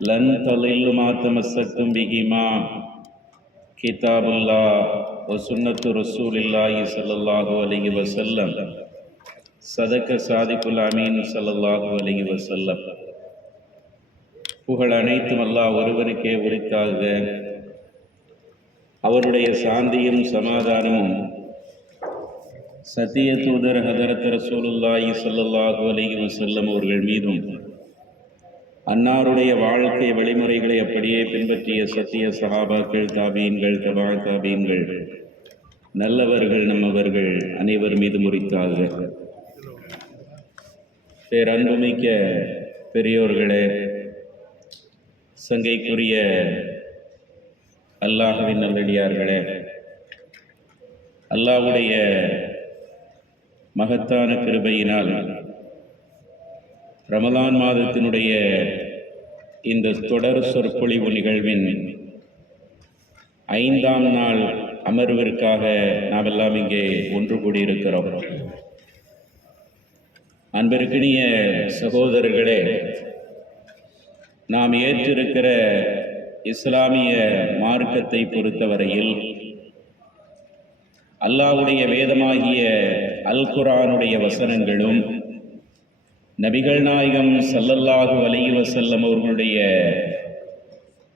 لن تضلوا ما تمسكتم بهما كتاب الله وسنة رسول الله صلى الله عليه وسلم صدق صادق الأمين صلى الله عليه وسلم. புகழ் அனைத்தும் அல்லாஹ் ஒருவனுக்கே உரித்தாக. அவருடைய சாந்தியும் சமாதானமும் சத்திய தூதர் ஹதரத் ரசூலுல்லாஹி ஸல்லல்லாஹு அலைஹி வஸல்லம் அவர்கள் மீதும், அன்னாருடைய வாழ்க்கை வழிமுறைகளை அப்படியே பின்பற்றிய சத்திய சஹாபாக்கள், தாபீன்கள், தபா தாபீன்கள், நல்லவர்கள், நம்மவர்கள் அனைவர் மீது உரித்தாக. பேரன்புமிக்க பெரியோர்களே, சங்கைக்குரிய அல்லாஹ்வின் நல்லடியார்களே, அல்லாஹ்வுடைய மகத்தான கிருபையினால் ரமலான் மாதத்தினுடைய இந்த தொடர் சொற்பொழிவு நிகழ்வின் 5ஆம் நாள் அமர்விற்காக நாம் எல்லாம் இங்கே ஒன்று கூடியிருக்கிறோம். அன்பிற்கினிய சகோதரர்களே, நாம் ஏற்றிருக்கிற இஸ்லாமிய மார்க்கத்தை பொறுத்தவரையில் அல்லாஹ்வுடைய வேதமாகிய அல் குர்ஆனுடைய வசனங்களும், நபிகள் நாயகம் ஸல்லல்லாஹு அலைஹி வஸல்லம் அவர்களுடைய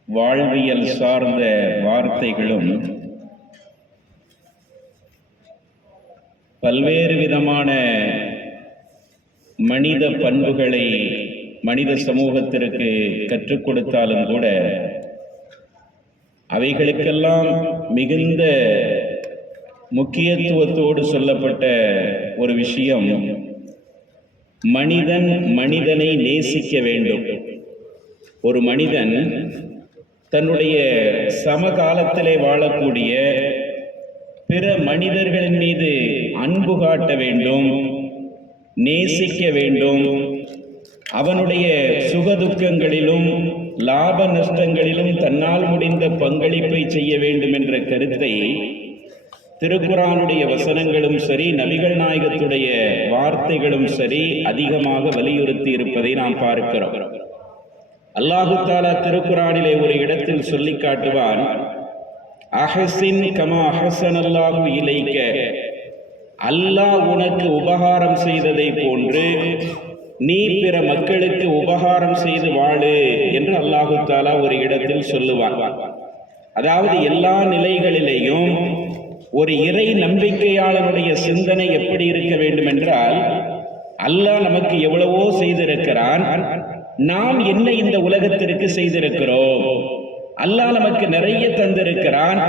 வாழ்வியல் சார்ந்த வார்த்தைகளும் பல்வேறு விதமான மனித பண்புகளை மனித சமூகத்திற்கு கற்றுக் கொடுத்தாலும் கூட அவைகளுக்கெல்லாம் மிகுந்த முக்கியத்துவத்தோடு சொல்லப்பட்ட ஒரு விஷயம், மனிதன் மனிதனை நேசிக்க வேண்டும். ஒரு மனிதன் தன்னுடைய சமகாலத்திலே வாழக்கூடிய பிற மனிதர்களின் மீது அன்பு காட்ட வேண்டும், நேசிக்க வேண்டும். அவனுடைய சுகதுக்கங்களிலும் லாப நஷ்டங்களிலும் தன்னால் முடிந்த பங்களிப்பை செய்ய வேண்டும் என்ற கருத்தை திருக்குர்ஆனுடைய வசனங்களும் சரி, நபிகள் நாயகத்துடைய வார்த்தைகளும் சரி அதிகமாக வலியுறுத்தி இருப்பதை நாம் பார்க்கிறோம். அல்லாஹு தஆலா திருக்குர்ஆனிலே ஒரு இடத்தில் சொல்லி காட்டுவான், அஹ்சின் கமா அஹ்ஸனல்லாஹு இலைக்க, அல்லாஹ் உனக்கு உபகாரம் செய்ததை போன்று நீ பிற மக்களுக்கு உபகாரம் செய்து வாழு என்று அல்லாஹு தஆலா ஒரு இடத்தில் சொல்லுவான். அதாவது எல்லா நிலைகளிலேயும் ஒரு இறை நம்பிக்கையாளனுடைய சிந்தனை எப்படி இருக்க வேண்டும் என்றால், அல்லாஹ் நமக்கு எவ்வளவோ செய்திருக்கிறான், நாம் என்ன இந்த உலகத்திற்கு செய்திருக்கிறோம், அல்லாஹ் நமக்கு நிறைய தந்திருக்கிறான்,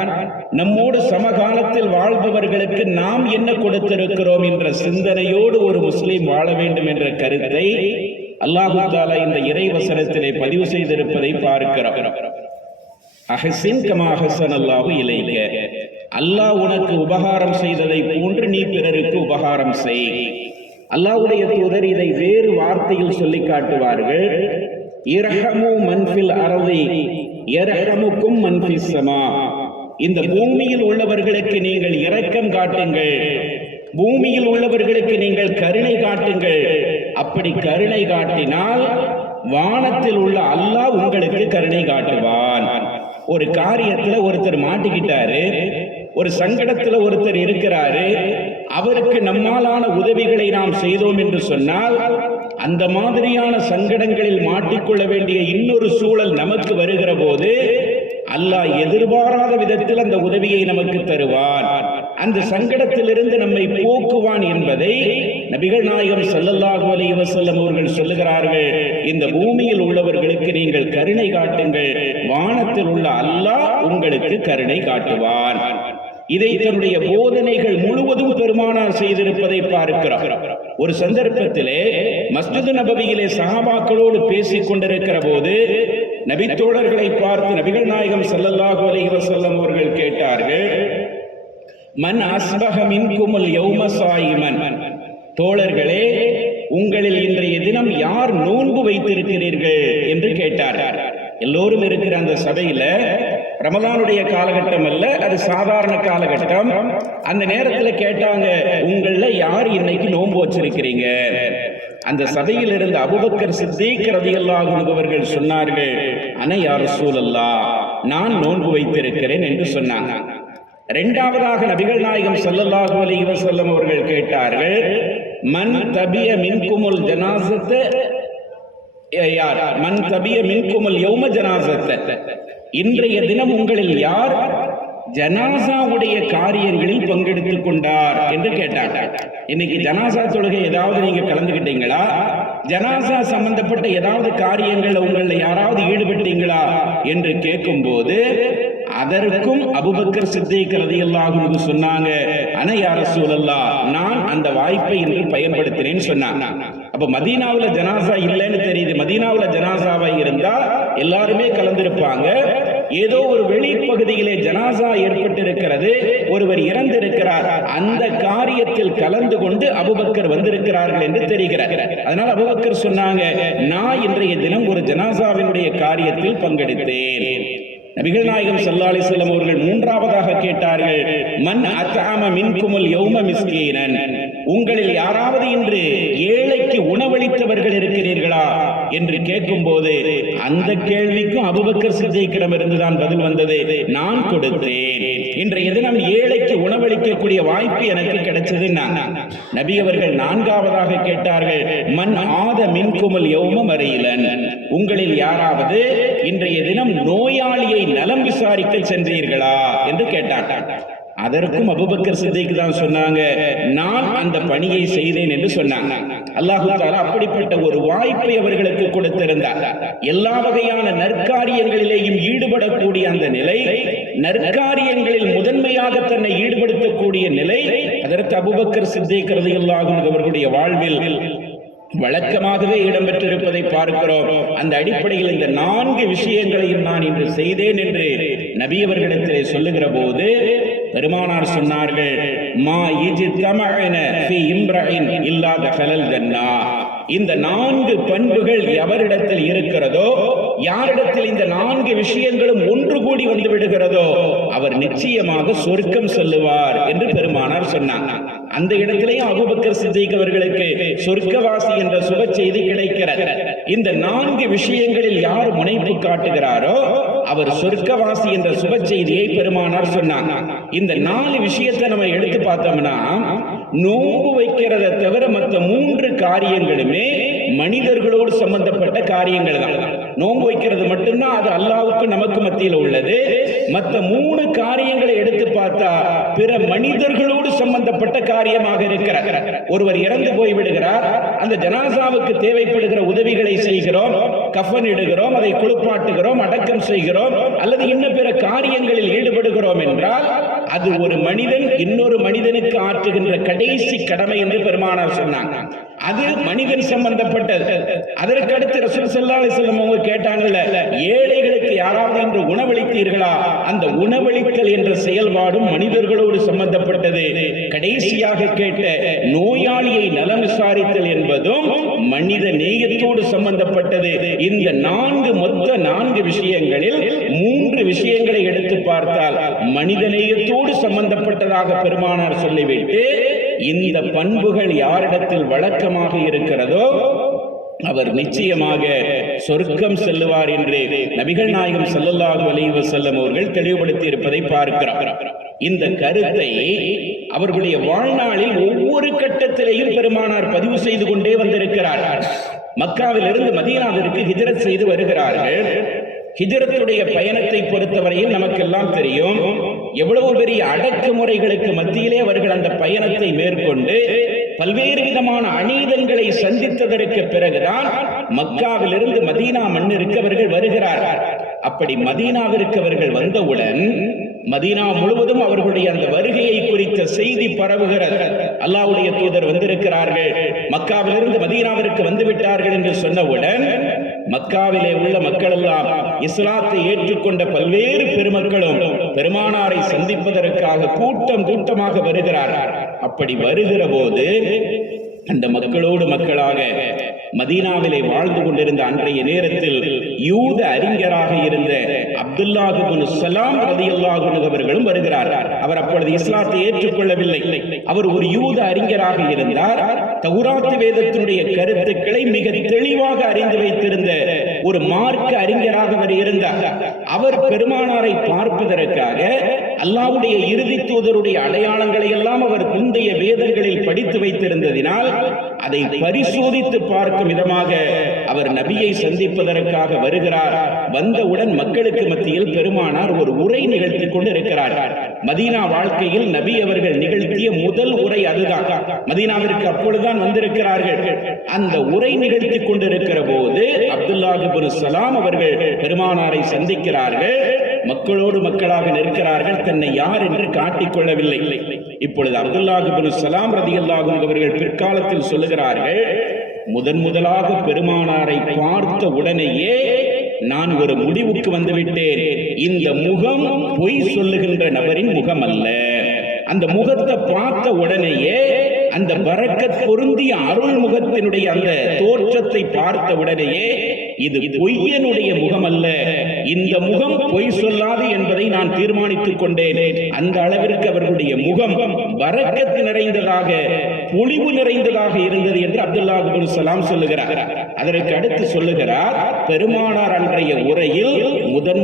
நம்மோடு சமகாலத்தில் வாழ்பவர்களுக்கு நாம் என்ன கொடுத்திருக்கிறோம் என்ற சிந்தனையோடு ஒரு முஸ்லீம் வாழ வேண்டும் என்ற கருத்தை அல்லாஹ் தஆலா இந்த இறை வசனத்திலே பதிவு செய்திருப்பதை பார்க்கிறோம். அஹ்சின் கமா அஹ்ஸனல்லாஹு இலைக்க, அல்லாஹ் உனக்கு உபகாரம் செய்ததை போன்று நீ பிறருக்கு உபகாரம் செய். அல்லாஹ்வுடைய தூதர் இதை வேறு வார்த்தையில் சொல்லி காட்டுவார்கள், இர்ஹமு மன் ஃபில் அர்தி யர்ஹமுக்கும் மன் ஃபிஸ் ஸமா. இந்த பூமியில் உள்ளவர்களுக்கு நீங்கள் இரக்கம் காட்டுங்கள், பூமியில் உள்ளவர்களுக்கு நீங்கள் கருணை காட்டுங்கள். அப்படி கருணை காட்டினால் வானத்தில் உள்ள அல்லாஹ் உங்களுக்கு கருணை காட்டுவான். ஒரு காரியத்துல ஒருத்தர் மாட்டிக்கிட்டாரு, ஒரு சங்கடத்துல ஒருத்தர் இருக்கிறாரு, அவருக்கு நம்மாலான உதவிகளை நாம் செய்தோம் என்று சொன்னால், அந்த மாதிரியான சங்கடங்களில் மாட்டிக்கொள்ள வேண்டிய இன்னொரு சூழல் நமக்கு வருகிற போது அல்லாஹ் எதிர்பாராத விதத்தில் அந்த உதவியை நமக்கு தருவான், அந்த சங்கடத்திலிருந்து நம்மை போக்குவான் என்பதை நபிகள் நாயகம் ஸல்லல்லாஹு அலைஹி வஸல்லம் அவர்கள் சொல்லுகிறார்கள். இந்த பூமியில் உள்ளவர்களுக்கு நீங்கள் கருணை காட்டுங்கள், வானத்தில் உள்ள அல்லாஹ் உங்களுக்கு கருணை காட்டுவான். இதை தன்னுடைய போதனைகள் முழுவதும் பெருமானார் செய்திருப்பதை பார்க்கிறோம். ஒரு சந்தர்ப்பத்திலே மஸ்ஜித் நபவியிலே சஹாபாக்களோடு பேசிக் கொண்டிருக்கிற போது நபித்தோழர்களை பார்த்து நபிகள் நாயகம் ஸல்லல்லாஹு அலைஹி வஸல்லம் அவர்கள் கேட்டார்கள், மன் அஸ்பஹ மின்குமுல் யௌம ஸாயிமன், தோழர்களே உங்களில் இன்றைய தினம் யார் நோன்பு வைத்திருக்கிறீர்கள் என்று கேட்டார்கள். எல்லோரும் இருக்கிற அந்த சபையில ரமலானுடைய காலகட்டம் அல்ல, அது சாதாரண காலகட்டம். அந்த நேரத்தில் கேட்டாங்க, உங்கள யார் இன்னைக்கு நோன்பு வச்சிருக்கிறீங்க? அந்த சபையில் இருந்த அபூபக்கர் சித்தீக் ரலியல்லாஹு அன்ஹு அவர்கள் சொன்னார்கள், அன யா ரசூலல்லாஹ், நான் நோன்பு வைத்திருக்கிறேன் என்று சொன்னாங்க. இரண்டாவதாக நபிகள் நாயகம் ஸல்லல்லாஹு அலைஹி வஸல்லம் அவர்கள் கேட்டார்கள், மன் தபிய மின்குமுல் ஜனாஸத்த, யார் மன் தபிய மின்குமுல் யௌம ஜனாஸத்த, இன்றைய தினம் உங்களில் யார் ஜனாசாவுடைய காரியங்களில் பங்கெடுத்துக் கொண்டார் என்று கேட்டார். இன்னைக்கு ஜனாசா தொழுகை ஏதாவது நீங்க கலந்துக்கிட்டீங்களா? ஜனாசா சம்பந்தப்பட்ட ஏதாவது காரியங்கள் உங்களை யாராவது ஈடுபட்டீங்களா என்று கேட்கும் போது அதற்கும் அபூபக்கர் சித்தீக் ரலியல்லாஹு அன்ஹு சொன்னாங்க, அன யா ரசூலல்லாஹ், நான் அந்த வாய்ப்பை இன்று பயன்படுத்தினேன்னு சொன்னாங்க. அப்ப மதீனாவுல ஜனாசா இல்லைன்னு தெரியுது. மதீனாவுல ஜனாசாவா இருந்தா எல்லாருமே கலந்திருப்பாங்க. ஏதோ ஒரு வெளிப்பகுதியிலே ஜனாசா ஏற்பட்டிருக்கிறது, ஒருவர் இறந்திருக்கிறார், அந்த காரியத்தில் கலந்து கொண்டு அபூபக்கர் வந்திருக்கிறார்கள் என்று தெரிகிறார். அதனால் அபூபக்கர் சொன்னாங்க, நான் இன்றைய தினம் ஒரு ஜனாசாவினுடைய காரியத்தில் பங்கெடுத்தேன். நபிகள் நாயகம் ஸல்லல்லாஹு அலைஹி வஸல்லம் அவர்கள் மூன்றாவதாக கேட்டார்கள், மன் அத்அம மின்குமுல் யௌம மிஸ்கீனன், உங்களில் யாராவது இன்று ஏழைக்கு உணவளித்தவர்கள் இருக்கிறீர்களா என்று கேட்கும் போது அந்த கேள்விக்கும் அபூபக்கர் சித்தீக்கிடம் இருந்துதான் பதில் வந்தது, நான் கொடுத்தேன். இன்றைய தினம் ஏழைக்கு உணவளிக்கக்கூடிய வாய்ப்பு எனக்கு கிடைச்சது. நபி அவர்கள் நான்காவதாக கேட்டார்கள், மன் ஆத மின்குமுல் யௌம மரீலன், உங்களில் யாராவது இன்றைய தினம் நோயாளியை நலம் விசாரிக்க சென்றீர்களா என்று கேட்டார். அதற்கும் அபூபக்கர் சித்திக் தான் சொன்னாங்க, நான் அந்த பணியை செய்தேன் என்று சொன்னாங்க. அல்லாஹ் தஆலா அப்படிப்பட்ட ஒரு வாய்ப்பை அவர்களுக்கு கொடுத்திருந்தார். எல்லா வகையான நற்காரியங்களிலேயும் ஈடுபடக்கூடிய அந்த நிலை, நற்காரியங்களில் முதன்மையாக தன்னை ஈடுபடுத்தக்கூடிய நிலை அதற்கு அபூபக்கர் சித்திக் ரலியல்லாஹு அன்ஹு அவர்களுடைய வாழ்வில் வழக்கமாகவே இடம்பெற்றிருப்பதை பார்க்கிறோம். அந்த அடிப்படையில் இந்த 4 விஷயங்களையும் நான் இன்று செய்தேன் என்று நபி அவர்களிடத்திலே சொல்லுகிற போது பெருமானார் சொன்னார்கள், மா இஜ்தமஅன ஃபீ இம்ரஇன் இல்லா தகலல் ஜன்னா, இந்த 4 பண்புகள் எவரிடத்தில் இருக்கிறதோ, யாரிடத்தில் இந்த 4 விஷயங்களும் ஒன்று கூடி வந்து விடுகிறதோ அவர் நிச்சயமாக சொர்க்கம் செல்லுவார் என்று பெருமானார் சொன்னாங்க. அந்த இடத்திலேயும் அபூபக்கர் சித்திக் அவர்களுக்கு சொர்க்கவாசி என்ற சுப செய்தி கிடைக்கிறது. இந்த 4 விஷயங்களில் யார் முனைப்பு காட்டுகிறாரோ அவர் சொர்க்கவாசி என்ற சுப செய்தியை பெருமானார் சொன்னாங்க. இந்த 4 விஷயத்தை நம்ம எடுத்து பார்த்தோம்னா, நோன்பு வைக்கிறத தவிர மற்ற 3 காரியங்களுமே மனிதர்களோடு சம்பந்தப்பட்ட காரியங்கள் தான். நோன்பு வைக்கிறது மட்டும்தான் அது அல்லாஹ்வுக்கு நமக்கு மத்தியில் உள்ளது. மற்ற 3 காரியங்களை எடுத்து பார்த்தா பிற மனிதர்களோடு சம்பந்தப்பட்ட காரியமாக இருக்கிறார். ஒருவர் இறந்து போய் விடுகிறார், அந்த ஜனாசாவுக்கு தேவைப்படுகிற உதவிகளை செய்கிறோம், கஃன் இடுகிறோம், அதை குளிப்பாட்டுகிறோம், அடக்கம் செய்கிறோம், அல்லது இன்னும் பிற காரியங்களில் ஈடுபடுகிறோம் என்றால் அது ஒரு மனிதன் இன்னொரு மனிதனுக்கு ஆற்றுகின்ற கடைசி கடமை என்று பெருமானார் சொன்னாங்க. அது மனிதன் சம்பந்தப்பட்டது. அதற்கு அடுத்து ரசூல் ஸல்லல்லாஹு அலைஹி வஸல்லம் அவங்க கேட்டாங்கல்ல, ஏழைகளுக்கு யாராவது இன்று உணவளித்தீர்களா? அந்த உணவளித்தல் என்ற செயல்பாடும் மனிதர்களோடு சம்பந்தப்பட்டது. கடைசியாக கேட்ட நோயாளியை நலம் விசாரித்தல் என்பதும் மனித நேயத்தோடு சம்பந்தப்பட்டது. இந்த 4 விஷயங்களில் 3 விஷயங்களை எடுத்து பார்த்தால் மனித நேயத்தோடு சம்பந்தப்பட்டதாக பெருமானார் சொல்லிவிட்டு, இந்த பண்புகள் யாரிடத்தில் வழக்கமாக இருக்கிறதோ அவர் நிச்சயமாக சொர்க்கம் செல்லுவார் என்று நபிகள் நாயகம் ஸல்லல்லாஹு அலைஹி வஸல்லம் அவர்கள் தெளிவுபடுத்தி இருப்பதை பார்க்கிறோம். இந்த கருத்தை அவர்களுடைய வாழ்நாளில் ஒவ்வொரு கட்டத்திலேயும் பெருமானார் பதிவு செய்து கொண்டே வந்திருக்கிறார். மக்காவிலிருந்து மதீனாவிற்கு ஹிஜ்ரத் செய்து வருகிறார்கள். ஹிஜ்ரத்துடைய பயணத்தை பொறுத்தவரையில் நமக்கெல்லாம் தெரியும், எவ்வளவு பெரிய அடக்குமுறைகளுக்கு மத்தியிலே அவர்கள் அந்த பயணத்தை மேற்கொண்டு பல்வேறு விதமான அநீதங்களை சந்தித்ததற்கு பிறகுதான் மக்காவிலிருந்து மதீனா மண்ணிற்கு அவர்கள் வருகிறார்கள். அப்படி மதீனாவிற்கு அவர்கள் வந்தவுடன் மதீனா முழுவதும் அவர்களுடைய அந்த வருகையை குறித்த செய்தி பரவுகிறது. அல்லாஹ்வுடைய தூதர் வந்திருக்கிறார்கள், மக்காவிலிருந்து மதீனாவிற்கு வந்து விட்டார்கள் என்று சொன்னவுடன் மக்காவிலே உள்ள மக்கள் எல்லாம் இஸ்லாத்தை ஏற்றுக்கொண்ட பல்வேறு பெருமக்களும் பெருமானாரை சந்திப்பதற்காக கூட்டம் கூட்டமாக வருகிறார்கள். அப்படி வருகிற போது அந்த மக்களோடு மக்களாக மதீனாவிலே வாழ்ந்து கொண்டிருந்த அன்றைய நேரத்தில் யூத அறிஞராக இருந்த அப்துல்லாஹ் இப்னு ஸலாம் ரலியல்லாஹு அன்ஹு அவர்களும் வருகிறார். அவர் அப்பொழுது இஸ்லாத்தை ஏற்றுக்கொள்ளவில்லை. அவர் ஒரு யூத அறிஞராக இருந்தார். தௌராத் வேதத்தினுடைய கருத்துக்களை மிக தெளிவாக அறிந்து வைத்திருந்த ஒரு மார்க்க அறிஞராக அவர் இருந்தார். அவர் பெருமானாரை பார்ப்பதற்காக அல்லாஹ்வுடைய இறுதி தூதருடைய அடையாளங்களை எல்லாம் அவர் முந்தைய வேதங்களில் படித்து வைத்திருந்ததினால் அதை பரிசோதித்து பார்க்கும் விதமாக அவர் நபியை சந்திப்பதற்காக வருகிறார். வந்தவுடன் மக்களுக்கு மத்தியில் பெருமானார் ஒரு உரை நிகழ்த்தி கொண்டு இருக்கிறார். மதீனா வாழ்க்கையில் நபி அவர்கள் நிகழ்த்திய முதல் உரை அதுதான். மதீனாவிற்கு அப்பொழுதுதான் வந்திருக்கிறார்கள். அந்த உரை நிகழ்த்தி கொண்டிருக்கிற போது அப்துல்லாஹ் இப்னு ஸலாம் அவர்கள் பெருமானாரை சந்திக்கிறார்கள். மக்களோடு மக்களாக நிற்கிறார்கள். தன்னை யார் என்று காட்டிக்கொள்ளவில்லை. இப்பொழுது அப்துல்லாஹ் இப்னு ஸலாம் ரலியல்லாஹு அன்ஹு அவர்கள் பிற்காலத்தில் சொல்லுகிறார்கள், முதலாக பெருமானாரை பார்த்த உடனேயே நான் ஒரு முடிவுக்கு வந்துவிட்டேன். இந்த முகம் பொய் சொல்லுகின்ற நபரின் முகம் அல்ல. அந்த முகத்தை பார்த்த உடனேயே அந்த பரக்கத் பொருந்திய அருள் முகத்தினுடைய அந்த தோற்றத்தை பார்த்த உடனேயே இது பொய்யனுடைய முகம் அல்ல, இந்த முகம் பொய் சொல்லாது என்பதை நான் தீர்மானித்துக் கொண்டேன். அந்த அளவிற்கு அவர்களுடைய முகம் பரக்கத் நிறைந்ததாக, பொலிவு நிறைந்ததாக இருந்தது என்று அப்துல்லாஹ் இப்னு ஸலாம் சொல்லுகிறார். அதற்கு அடுத்து சொல்லுகிறார், பெருமானார் அன்றைய உரையில்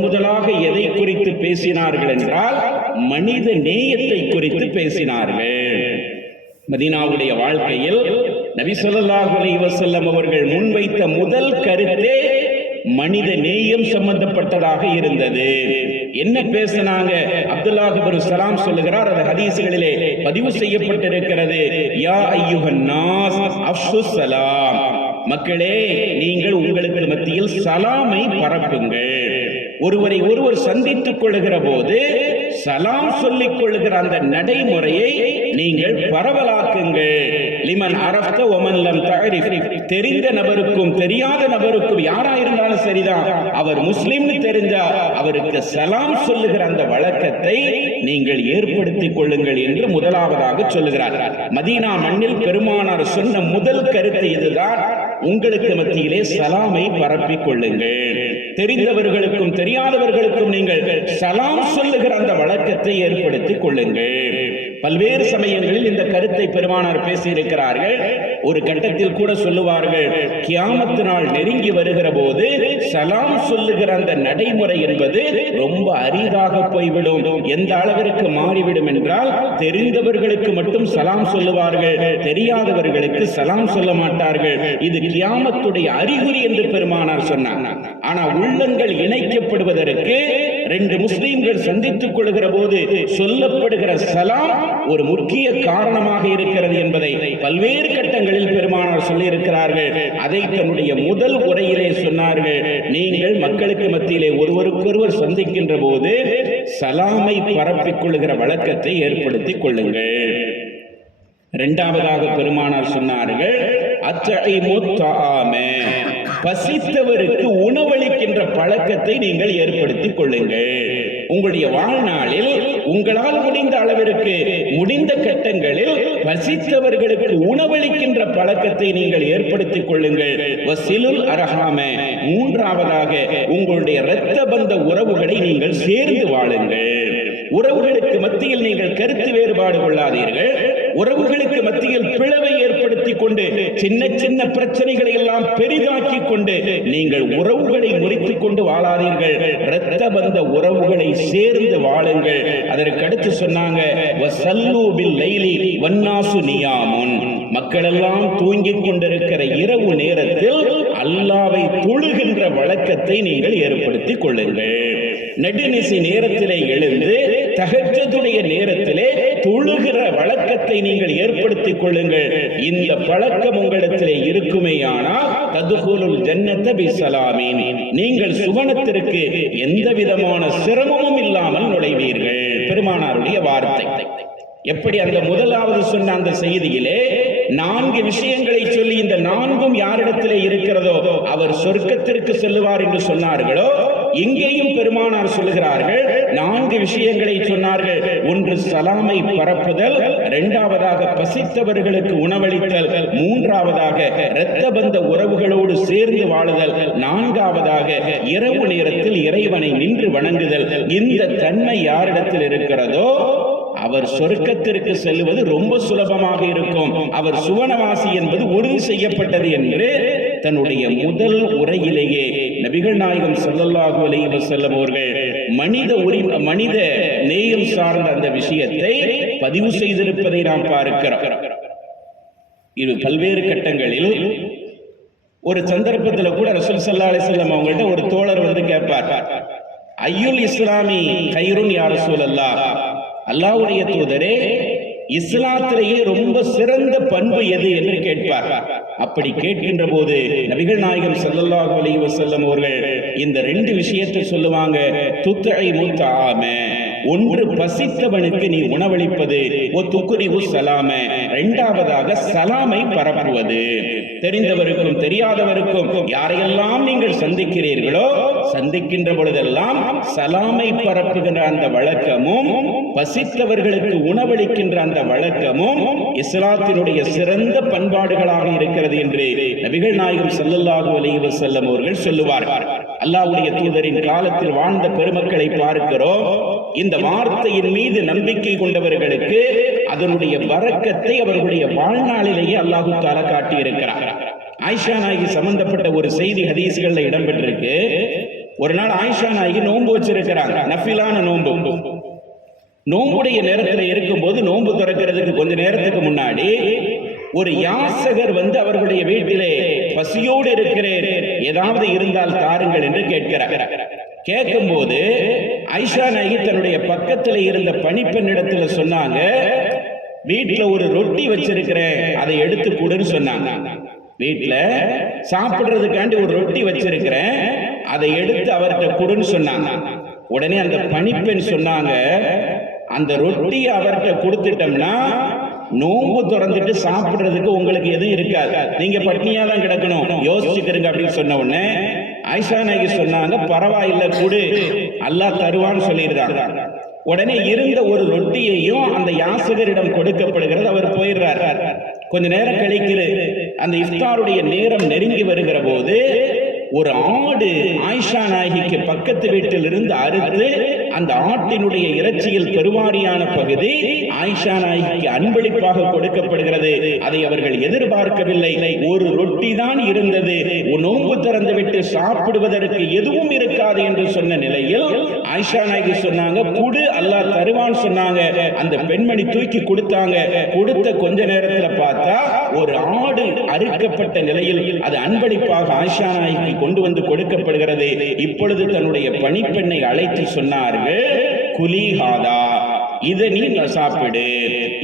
முதலாக எதை குறித்து பேசினார்கள் என்றால் மனித நேயத்தை குறித்து பேசினார்கள். மதீனாவுடைய வாழ்க்கையில் நபி ஸல்லல்லாஹு அலைஹி வஸல்லம் அவர்கள் முன்வைத்த முதல் கருத்தே மனித நேயம் சம்பந்தப்பட்டதாக இருந்தது. என்ன பேசினாங்க? அப்துல்லாஹ் இப்னு ஸலாம் சொல்லுகிறார், அது ஹதீஸ்களிலே பதிவு செய்யப்பட்டிருக்கிறது. யா அய்யுஹன் நாஸ் அஃஷுஸ் ஸலாம், மக்களே நீங்கள் உங்களுக்கு மத்தியில் சலாமை பரப்புங்கள். ஒருவரை ஒருவர் சந்தித்துக் கொள்ளுகிற போது சலாம் சொல்லிக் கொள்ளுகிற அந்த நடைமுறையை நீங்கள் பரவலாக்குங்கள். லிமன் அரஃப்த வமன் லம் தஅரிஃப், தெரிந்த நபருக்கும் தெரியாத நபருக்கும் யாரா இருந்தாலும் சரிதான், அவர் முஸ்லிம்னு தெரிஞ்சா அவருக்கு சலாம் சொல்லுகிற அந்த வழக்கத்தை நீங்கள் ஏற்படுத்திக் கொள்ளுங்கள் என்று முதலாவதாக சொல்லுகிறார். மதீனா மண்ணில் பெருமானார் சொன்ன முதல் கருத்து இதுதான், உங்களுக்கு மத்தியிலே சலாமை பரப்பிக் கொள்ளுங்கள். தெரிந்தவர்களுக்கும் தெரியாதவர்களுக்கும் நீங்கள் சலாம் சொல்லுகிற அந்த வழக்கத்தை ஏற்படுத்திக் கொள்ளுங்கள். பல்வேறு சமயங்களில் இந்த கருத்தை பெருமானார் பேசியிருக்கிறார்கள். ஒரு கட்டத்தில் கூட சொல்லுவார்கள், கியாமத்து நாள் நெருங்கி வருகிற போது சலாம் சொல்லுகிற அந்த நடைமுறை என்பது ரொம்ப அரிதாக போய்விடும். எந்த அளவிற்கு மாறிவிடும் என்றால், தெரிந்தவர்களுக்கு மட்டும் சலாம் சொல்லுவார்கள், தெரியாதவர்களுக்கு சலாம் சொல்ல மாட்டார்கள். இது கியாமத்துடைய அறிகுறி என்று பெருமானார் சொன்னார். ஆனால் உள்ளங்கள் இணைக்கப்படுவதற்கு ரெண்டு முஸ்லிம்கள் சந்தித்துக் கொள்கிற போது சொல்லப்படுகிற சலாம் ஒரு முக்கிய காரணமாக இருக்கிறது என்பதை பல்வேறு கட்டங்களில் பெருமானார் சொல்லி இருக்கிறார்கள். அதை தன்னுடைய முதல் உரையிலே சொன்னார்கள், நீங்கள் மக்களுக்கு மத்தியிலே ஒருவருக்கொருவர் சந்திக்கின்ற போது சலாமை பரப்பிக் கொள்கிற வழக்கத்தை ஏற்படுத்திக் கொள்ளுங்கள். இரண்டாவதாக பெருமானார் சொன்னார்கள், பசித்தவருக்கு உணவளிக்கின்ற பழக்கத்தை நீங்கள் ஏற்படுத்திக் கொள்ளுங்கள். உங்களுடைய வாழ்நாளில் உங்களால் முடிந்த அளவிற்கு முடிந்த கட்டங்களில் பசித்தவர்களுக்கு உணவளிக்கின்ற பழக்கத்தை நீங்கள் ஏற்படுத்திக் கொள்ளுங்கள். வசிலுல் அரஹாம, மூன்றாவதாக உங்களுடைய இரத்த பந்த உறவுகளை நீங்கள் சேர்ந்து வாழுங்கள். உறவுகளுக்கு மத்தியில் நீங்கள் கருத்து வேறுபாடு கொள்ளாதீர்கள். உறவுகளுக்கு மத்தியில் பிளவை ஏற்படுத்திக் கொண்டு சின்ன சின்ன பிரச்சனைகளை எல்லாம் பெரிதாக்கி கொண்டு நீங்கள் உறவுகளை முறித்துக் கொண்டு வாழாதீர்கள். இரத்த பந்த உறவுகளை சேர்ந்து வாழுங்கள். அதற்கு அடுத்து சொன்னாங்க, வஸல்லூ பில் லைலி வன்னாசு நியாமுன், மக்கள் எல்லாம் தூங்கிக் கொண்டிருக்கிற இரவு நேரத்தில் அல்லாஹ்வை தொழுகின்ற வழக்கத்தை நீங்கள் ஏற்படுத்திக் கொள்ளுங்கள். நடுநிசி நேரத்திலே எழுந்து தஹஜ்ஜுடைய நேரத்திலே தொழுகிற வழக்கத்தை நீங்கள் ஏற்படுத்திக் கொள்ளுங்கள். இந்த பழக்கம் உங்களிடத்திலே இருக்குமேயானால் ததுகுலுல் ஜன்னத பிஸலாமின், நீங்கள் சுவனத்திற்கு எந்த விதமான சிரமமும் இல்லாமல் நுழைவீர்கள். பெருமானாருடைய வார்த்தை. எப்படி அந்த முதலாவது சொன்ன அந்த செய்தியிலே 4 விஷயங்களை சொல்லி இந்த 4ம் யாரிடத்திலே இருக்கிறதோ அவர் சொர்க்கத்திற்கு செல்லுவார் என்று சொன்னார்களோ, இங்கேயும் பெருமானார் சொல்லுகிறார்கள் 4 விஷயங்களை சொன்னார்கள். ஒன்று சலாமை பரப்புதல், இரண்டாவதாக பசித்தவர்களுக்கு உணவளித்தல், மூன்றாவதாக இரத்த பந்த உறவுகளோடு சேர்ந்து வாழுதல், நான்காவதாக இரவு நேரத்தில் இறைவனை நின்று வணங்குதல். இந்த தன்மை யாரிடத்தில் இருக்கிறதோ அவர் சொர்க்கத்திற்கு செல்வது ரொம்ப சுலபமாக இருக்கும், அவர் சுவனவாசி என்பது உறுதி செய்யப்பட்டது என்று தன்னுடைய முதல் உரையிலேயே நபிகள் நாயகம் ஸல்லல்லாஹு அலைஹி வஸல்லம் அவர்கள் மனித நேயம் சார்ந்த அந்த விஷயத்தை பதிவு செய்திருப்பதை நாம் பார்க்கிறோம். இது பல்வேறு கட்டங்களில் ஒரு சந்தர்ப்பத்தில் கூட ரசூல் ஸல்லல்லாஹு அலைஹி வஸல்லம் அவங்கள்ட்ட ஒரு தோழர் வந்து கேட்பார், ஐயுல் இஸ்லாமி கைருன் யா ரசூலல்லாஹ், அல்லாஹ்வுடைய தூதரே இஸ்லாத்திலேயே ரொம்ப சிறந்த பண்பு எது என்று கேட்பார். அப்படி கேட்கின்ற போது நபிகள் நாயகம் ஸல்லல்லாஹு அலைஹி வஸல்லம் அவர்கள் இந்த 2 விஷயத்தை சொல்லுவாங்க. துத்இமு தஆம, ஒன்று பசித்தவனுக்கு நீ உணவளிப்பது, துக்ரிஉ ஸலாம, இரண்டாவதாக சலாமை பரப்புவது. தெரிந்தவருக்கும் தெரியாதவருக்கும் யாரையெல்லாம் நீங்கள் சந்திக்கிறீர்களோ சந்திக்கின்ற பொழுதெல்லாம் சலாமை பரப்புகின்ற அந்த வழக்கமும் பசித்தவர்களுக்கு உணவளிக்கின்ற அந்த வழக்கமும் இஸ்லாத்தினுடைய சிறந்த பண்பாடுகளாக இருக்கிறது என்று நபிகள் நாயகம் ஸல்லல்லாஹு அலைஹி வஸல்லம் அவர்கள் சொல்லுவார்கள். அல்லாஹ்வுடைய தூதரின் காலத்தில் வாழ்ந்த பெருமக்களை பார்க்கிறோம். இந்த வார்த்தையின் மீது நம்பிக்கை கொண்டவர்களுக்கு அதனுடைய பரக்கத்தை அவர்களுடைய வாழ்நாளிலேயே அல்லாஹ் தஆலா காட்டியிருக்கிறார். ஆயிஷா நாயகி சம்பந்தப்பட்ட ஒரு செய்தி ஹதீஸ்களில் இடம்பெற்றிருக்கு. ஒரு நாள் ஆயிஷா நாயகி நோன்பு வச்சிருக்கிறாங்க, நஃபிலான நோன்பு. நோன்புடைய நேரத்தில் இருக்கும்போது நோன்பு திறக்கிறதுக்கு கொஞ்ச நேரத்துக்கு முன்னாடி ஒரு யாசகர் வந்து அவர்களுடைய வீட்டிலே பசியோடு இருக்கிறேன், ஏதாவது இருந்தால் தாருங்கள் என்று கேட்கிறார். கேட்கும்போது ஆயிஷா நாயகி தன்னுடைய பக்கத்தில் இருந்த பணிப்பெண்ணிடத்தில் சொன்னாங்க, வீட்டில் ஒரு ரொட்டி வச்சிருக்கிறேன், அதை எடுத்து கொடுன்னு சொன்னாங்க. வீட்டில் சாப்பிடுறதுக்காண்டி ஒரு ரொட்டி வச்சிருக்கிறேன், அதை எடுத்து அவர்கிட்ட கொடுன்னு சொன்னாங்க. உடனே அந்த பணிப்பெண் சொன்னாங்க, அந்த ரொட்டியை அவர்கிட்ட கொடுத்துட்டோம்னா நோன்பு திறந்துட்டு சாப்பிடுறதுக்கு உங்களுக்கு எதுவும் இருக்காது, நீங்க பட்னியா தான் கிடக்கணும், யோசிச்சுக்கிறீங்க அப்படின்னு சொன்ன உடனே ஆயிஷா நாயகி சொன்னாங்க, பரவாயில்ல கொடு, அல்லாஹ் தருவான்னு சொல்லிடுறாங்க. உடனே இருந்த ஒரு ரொட்டியையும் அந்த யாசகரிடம் கொடுக்கப்படுகிறது. அவர் போயிடுறார். கொஞ்ச நேரம் கழிக்கிறது. அந்த இஃப்தாருடைய நேரம் நெருங்கி வருகிற போது ஒரு ஆடு ஆயிஷா நாயகிக்கு பக்கத்து வீட்டில் இருந்து அறுத்து அந்த ஆட்டினுடைய இறைச்சியில் பெருவாரியான பகுதி ஆயிஷா நாயகிக்கு அன்பளிப்பாக கொடுக்கப்படுகிறது. அதை அவர்கள் எதிர்பார்க்கவில்லை. ஒரு ரொட்டி தான் இருந்தது. நோன்பு திறந்து விட்டு சாப்பிடுவதற்கு எதுவும் இருக்காது என்று சொன்ன நிலையில் ஆயிஷா நாயகி சொன்னாங்க, குடு, அல்லாஹ் தருவான் சொன்னாங்க. அந்த பெண்மணி தூக்கி கொடுத்தாங்க. கொடுத்த கொஞ்ச நேரத்தில் பார்த்தா ஒரு ஆடு அறுக்கப்பட்ட நிலையில் அது அன்பளிப்பாக ஆயிஷா நாயகி கொண்டு வந்து கொடுக்கப்படுகிறது. இப்பொழுது தன்னுடைய பணிப்பெண்ணை அழைத்து சொன்னார்கள், குலிஹாதா, இதை நீ சாப்பிடு,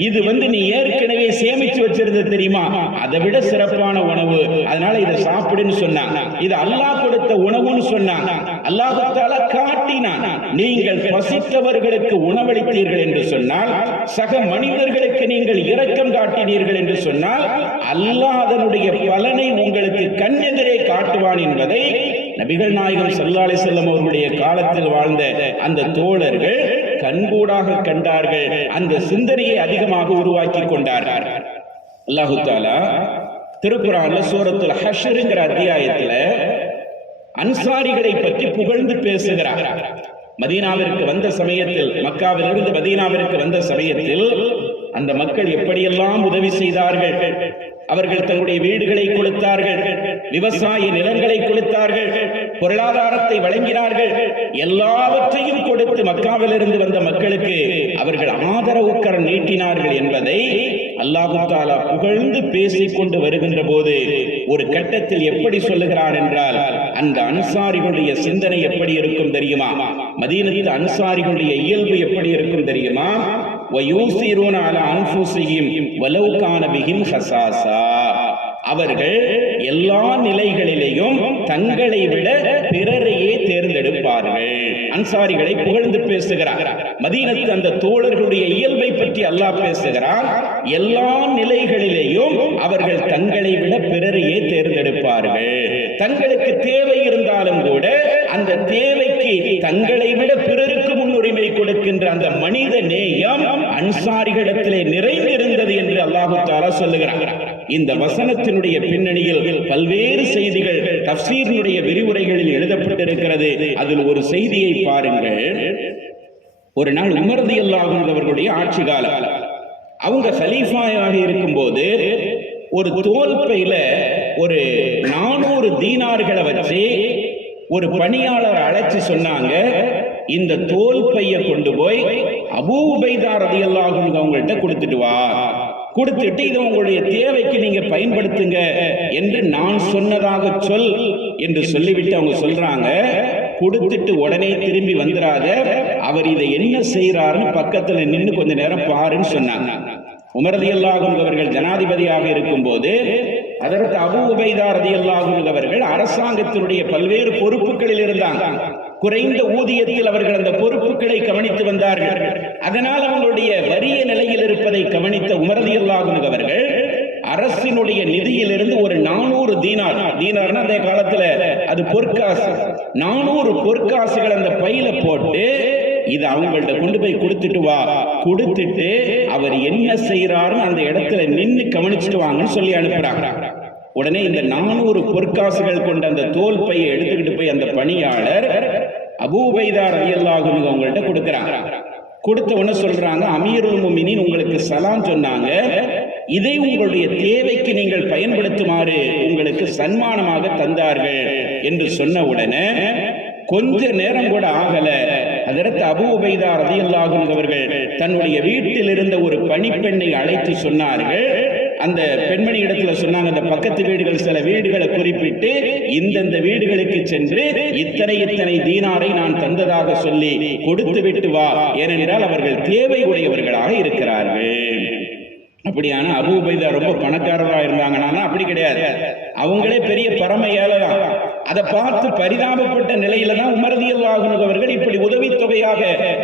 இது நீ ஏற்கனவே சேமிச்சு வச்சிருந்த தெரியுமா, அதை விட சிறப்பான உணவு, அதனால இதை சாப்பிடுன்னு சொன்னாங்க. இது அல்லாஹ் கொடுத்த உணவுன்னு சொன்னாங்க. அல்லாஹ் தஆலா காட்டினான், நீங்கள் பசித்தவர்களுக்கு உணவளித்தீர்கள் என்று சொன்னால், சக மனிதர்களுக்கு நீங்கள் இரக்கம் காட்டினீர்கள் என்று சொன்னால், அல்லாஹ் அதனுடைய பலனை உங்களுக்கு கண்ணெதிரே காட்டுவான் என்பதை நபிகள் நாயகம் ஸல்லல்லாஹு அலைஹி வஸல்லம் அவர்களுடைய காலத்தில் வாழ்ந்த அந்த தோழர்கள் கண்கூடாக கண்டார்கள். அந்த சிந்தனையை அதிகமாக உருவாக்கி கொண்டார்கள். அல்லாஹ் தஆலா திருக்குர்ஆன்ல சூரத்துல் ஹஷ்ருங்கிற அத்தியாயத்துல அன்சாரிகளை பற்றி புகழ்ந்து பேசுகிறார். மதீனாவிற்கு வந்த சமயத்தில், மக்காவிலிருந்து மதீனாவிற்கு வந்த சமயத்தில் அந்த மக்கள் எப்படியெல்லாம் உதவி செய்தார்கள். அவர்கள் தங்களுடைய வீடுகளை கொடுத்தார்கள், விவசாய நிலங்களை கொடுத்தார்கள், பொருளாதாரத்தை வழங்கினார்கள். எல்லாவற்றையும் கொடுத்து மக்காவிலிருந்து வந்த மக்களுக்கு அவர்கள் ஆதரவுக்கரம் நீட்டினார்கள் என்பதை அல்லாஹ் தஆலா புகழ்ந்து பேசிக்கொண்டு வருகின்ற போது ஒரு கட்டத்தில் எப்படி சொல்லுகிறார் என்றால், அந்த அன்சாரிகளுடைய சிந்தனை எப்படி இருக்கும் தெரியுமா, மதீனத்து அன்சாரிகளுடைய இயல்பு எப்படி இருக்கும் தெரியுமா, வயூசிரூன அலா அன்ஃபுஸிஹிம் வலவ் கான பிஹிம் ஹஸாஸா, அவர்கள் எல்லா நிலைகளிலேயும் தங்களை விட பிறரையே தேர்ந்தெடுப்பார்கள். அன்சாரிகளை புகழ்ந்து பேசுகிறார். மதீனத்து அந்த தோழர்களுடைய இயல்பை பற்றி அல்லாஹ் பேசுகிறார். எல்லா நிலைகளிலேயும் அவர்கள் தங்களை விட பிறரையே தேர்ந்தெடுப்பார்கள். தங்களுக்கு தேவை இருந்தாலும் கூட அந்த தேவைக்கு தங்களை விட பிறருக்கு முன்னுரிமை கொடுக்கின்ற அந்த மனித நேயம் அன்சாரிகளிடத்திலே நிறைந்திருந்தது என்று அல்லாஹு தஆலா சொல்லுகிறார். இந்த வசனத்தினுடைய பின்னணியில் பல்வேறு செய்திகள் தஃப்சீரினுடைய விரிவுரைகளில் எழுதப்பட்டிருக்கிறது. அதில் ஒரு செய்தியை பாருங்கள். ஒரு நாள் உமர் ரலியல்லாஹு அன்ஹு அவர்களுடைய ஆட்சி காலம், அவங்க கலீஃபாயாக இருக்கும்போது ஒரு தோல் பையில ஒரு 400 தீனார்களை வச்சு ஒரு பணியாளர் அழைச்சு சொன்னாங்க, இந்த தோல் பைய கொண்டு போய் அபூ உபைதா ரலியல்லாஹு அன்ஹு அவங்கள்ட்ட கொடுத்துட்டு வா, கொடுத்துட்டு இதை உங்களுடைய தேவைக்கு நீங்க பயன்படுத்துங்க என்று நான் சொன்னதாக சொல் என்று சொல்லிவிட்டு அவங்க சொல்றாங்க. கொடுத்துட்டு உடனே திரும்பி வந்துடாத, அவர் இதை என்ன செய்யறாருன்னு பக்கத்துல நின்று கொஞ்ச நேரம் பாருன்னு சொன்னாங்க. உமர் ரலியல்லாஹு அன்ஹு அவர்கள் ஜனாதிபதியாக இருக்கும்போது அதற்கு அபூ உபைதா ரலியல்லாஹு அன்ஹு அவர்கள் அரசாங்கத்தினுடைய பல்வேறு பொறுப்புகளில் இருந்தாங்க. குறைந்த ஊதியத்தில் அவர்கள் அந்த பொறுப்புகளை கவனித்து வந்தார்கள். அதனால் அவங்களுடைய வறிய நிலையில் இருப்பதை கவனித்த உமர் ரலியல்லாஹு அன்ஹு அவர்கள் அரசினுடைய நிதியிலிருந்து ஒரு 400 தீனார்னா அந்த காலத்துல அது பொற்காசு, 400 பொற்காசுகள் அந்த பையில போட்டு இதை அவங்கள்ட்ட கொண்டு போய் கொடுத்துட்டு வா, கொடுத்துட்டு அவர் என்ன செய்யறாருன்னு அந்த இடத்துல நின்று கவனிச்சுட்டு வாங்கன்னு சொல்லி அனுப்புறாங்க. உடனே இந்த 400 பொற்காசுகள் கொண்ட அந்த தோல் பையை எடுத்துக்கிட்டு போய் அந்த பணியாளர் அபூ உபைதா ரலியல்லாஹு அன்ஹு அவங்கள்ட்ட கொடுக்குறாங்க. கொடுத்த உடனே சொல்றாங்க, அமீருல் முஃமினீன் உங்களுக்கு சலாம் சொன்னாங்க, இதை உங்களுடைய தேவைக்கு நீங்கள் பயன்படுத்துமாறு உங்களுக்கு சன்மானமாக தந்தார்கள் என்று சொன்ன உடனே கொஞ்ச நேரம் கூட ஆகல, அதற்கு அபூ உபைதா ரலியல்லாஹு அன்ஹு அவர்கள் தன்னுடைய வீட்டில் இருந்த ஒரு பணிப்பெண்ணை அழைத்து சொன்னார்கள். அந்த பெண்மணி இடத்துல சொன்னாங்க, அந்த பக்கத்து வீடுகள் சில வீடுகளை குறிப்பிட்டு இந்தந்த வீடுகளுக்கு சென்று இத்தனை தீனாரை நான் தந்ததாக சொல்லி கொடுத்து விட்டு வா, ஏனென்றால் அவர்கள் தேவை உடையவர்களாக இருக்கிறார்கள். அப்படியான அபூ உபைதா ரொம்ப பணக்காரராக இருந்தாங்கன்னா அப்படி கிடையாது, அவங்களே பெரிய பரம ஏழை தான். அதை பார்த்து பரிதாபப்பட்ட நிலையில தான் உமர் ரலியல்லாஹு அன்ஹு அவர்கள் இப்படி உதவித்தொகையாக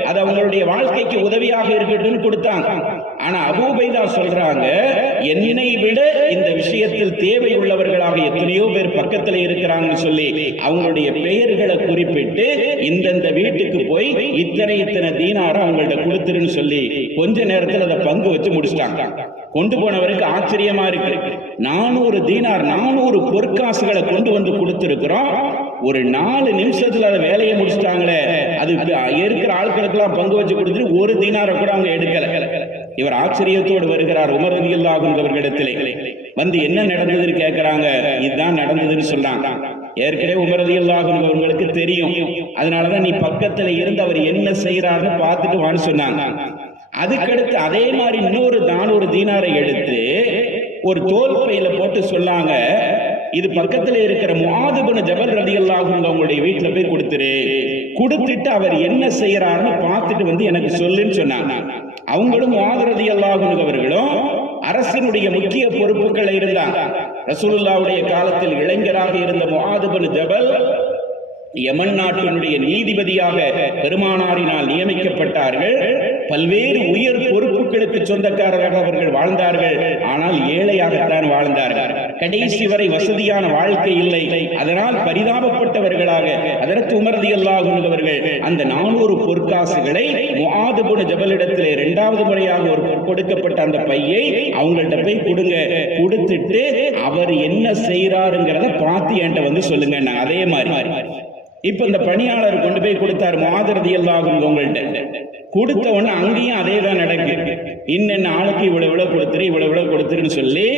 அது அவங்களுடைய வாழ்க்கைக்கு உதவியாக இருக்கட்டும் கொடுத்தாங்க. ஆனா அபூ உபைதா சொல்றாங்க, என்னை விட இந்த விஷயத்தில் தேவை உள்ளவர்களாக எத்தனையோ பேர் பக்கத்துல இருக்கிறாங்கன்னு சொல்லி அவங்களுடைய பெயர்களை குறிப்பிட்டு இந்தந்த வீட்டுக்கு போய் இத்தனை தீனார அவங்கள்ட்ட கொடுத்துருன்னு சொல்லி கொஞ்ச நேரத்தில் அதை பங்கு வச்சு முடிச்சிட்டாங்க. கொண்டு போனவருக்கு ஆச்சரியமா இருக்கு, 400 தீனார் 400 பொற்காசுகளை கொண்டு வந்து கொடுத்திருக்கிறோம், ஒரு 4 நிமிஷத்துல அதை வேலையை முடிச்சிட்டாங்களே, அது இருக்கிற ஆட்களுக்கெல்லாம் பங்கு வச்சு கொடுத்துட்டு ஒரு தீனாரை கூட அவங்க எடுக்கல. இவர் ஆச்சரியத்தோடு வருகிறார் உமர் ரலியல்லாஹு அன்ஹு அவர்களிடத்திலே. வந்து என்ன நடந்ததுன்னு கேட்கிறாங்க. இதுதான் நடந்ததுன்னு சொல்றாங்க. ஏற்கனவே உமர் ரலியல்லாஹு அன்ஹு அவர்களுக்கு தெரியும், அதனாலதான் நீ பக்கத்துல இருந்து அவர் என்ன செய்யறாருன்னு பார்த்துட்டு வான்னு சொன்னாங்க. அதுக்கடுத்து அதே மாதிரி இன்னொரு 400 தீனாரை எடுத்து ஒரு தோல் பையில போட்டு சொன்னாங்க, இது பக்கத்துல இருக்கிற முஆத் இப்னு ஜபல் ரலியல்லாஹு அன்ஹு அவங்களுடைய வீட்டுல போய் கொடுத்துரு, கொடுத்துட்டு அவர் என்ன செய்யறாருன்னு பார்த்துட்டு வந்து எனக்கு சொல்லுன்னு சொன்னாங்க. அவங்களும் முஆத் ரலியல்லாஹு அன்ஹு அவர்களும் அரசினுடைய முக்கிய பொறுப்புகள் இருந்தாங்க. ரசூலுல்லாஹ்வுடைய காலத்தில் இளைஞராக இருந்த முஆத் இப்னு ஜபல் யமன் நாட்டினுடைய நீதிபதியாக பெருமானாரினால் நியமிக்கப்பட்டார்கள். பல்வேறு உயர் பொறுப்புகளுக்கு சொந்தக்காரராக அவர்கள் வாழ்ந்தார்கள். ஆனால் ஏழையாகத்தான் வாழ்ந்தார்கள். கடைசி வரை வசதியான வாழ்க்கை இல்லை. அதனால் பரிதாபப்பட்டவர்களாக அதற்கு உமர் ரலியல்லாஹு அன்ஹு அவர்கள் அந்த 400 பொற்காசுகளை முஆத் இப்னு ஜபலிடத்திலே 2வது முறையாக ஒரு கொடுக்கப்பட்ட அந்த பையை அவங்கள்ட்ட போய் கொடுங்க, கொடுத்துட்டு அவர் என்ன செய்யறாருங்கிறத பார்த்து என்கிட்ட வந்து சொல்லுங்க. அதே மாதிரி இப்ப இந்த பணியாளர் கொண்டு போய் கொடுத்தார் முஆத் ரலியல்லாஹு அன்ஹு அவங்கள்ட்ட. கொடுத்த உடனே அங்கேயும் அதே தான் நடக்கு. இன்னென்ன ஆளுக்கு இவ்வளவு கொடுத்துருன்னு சொல்லி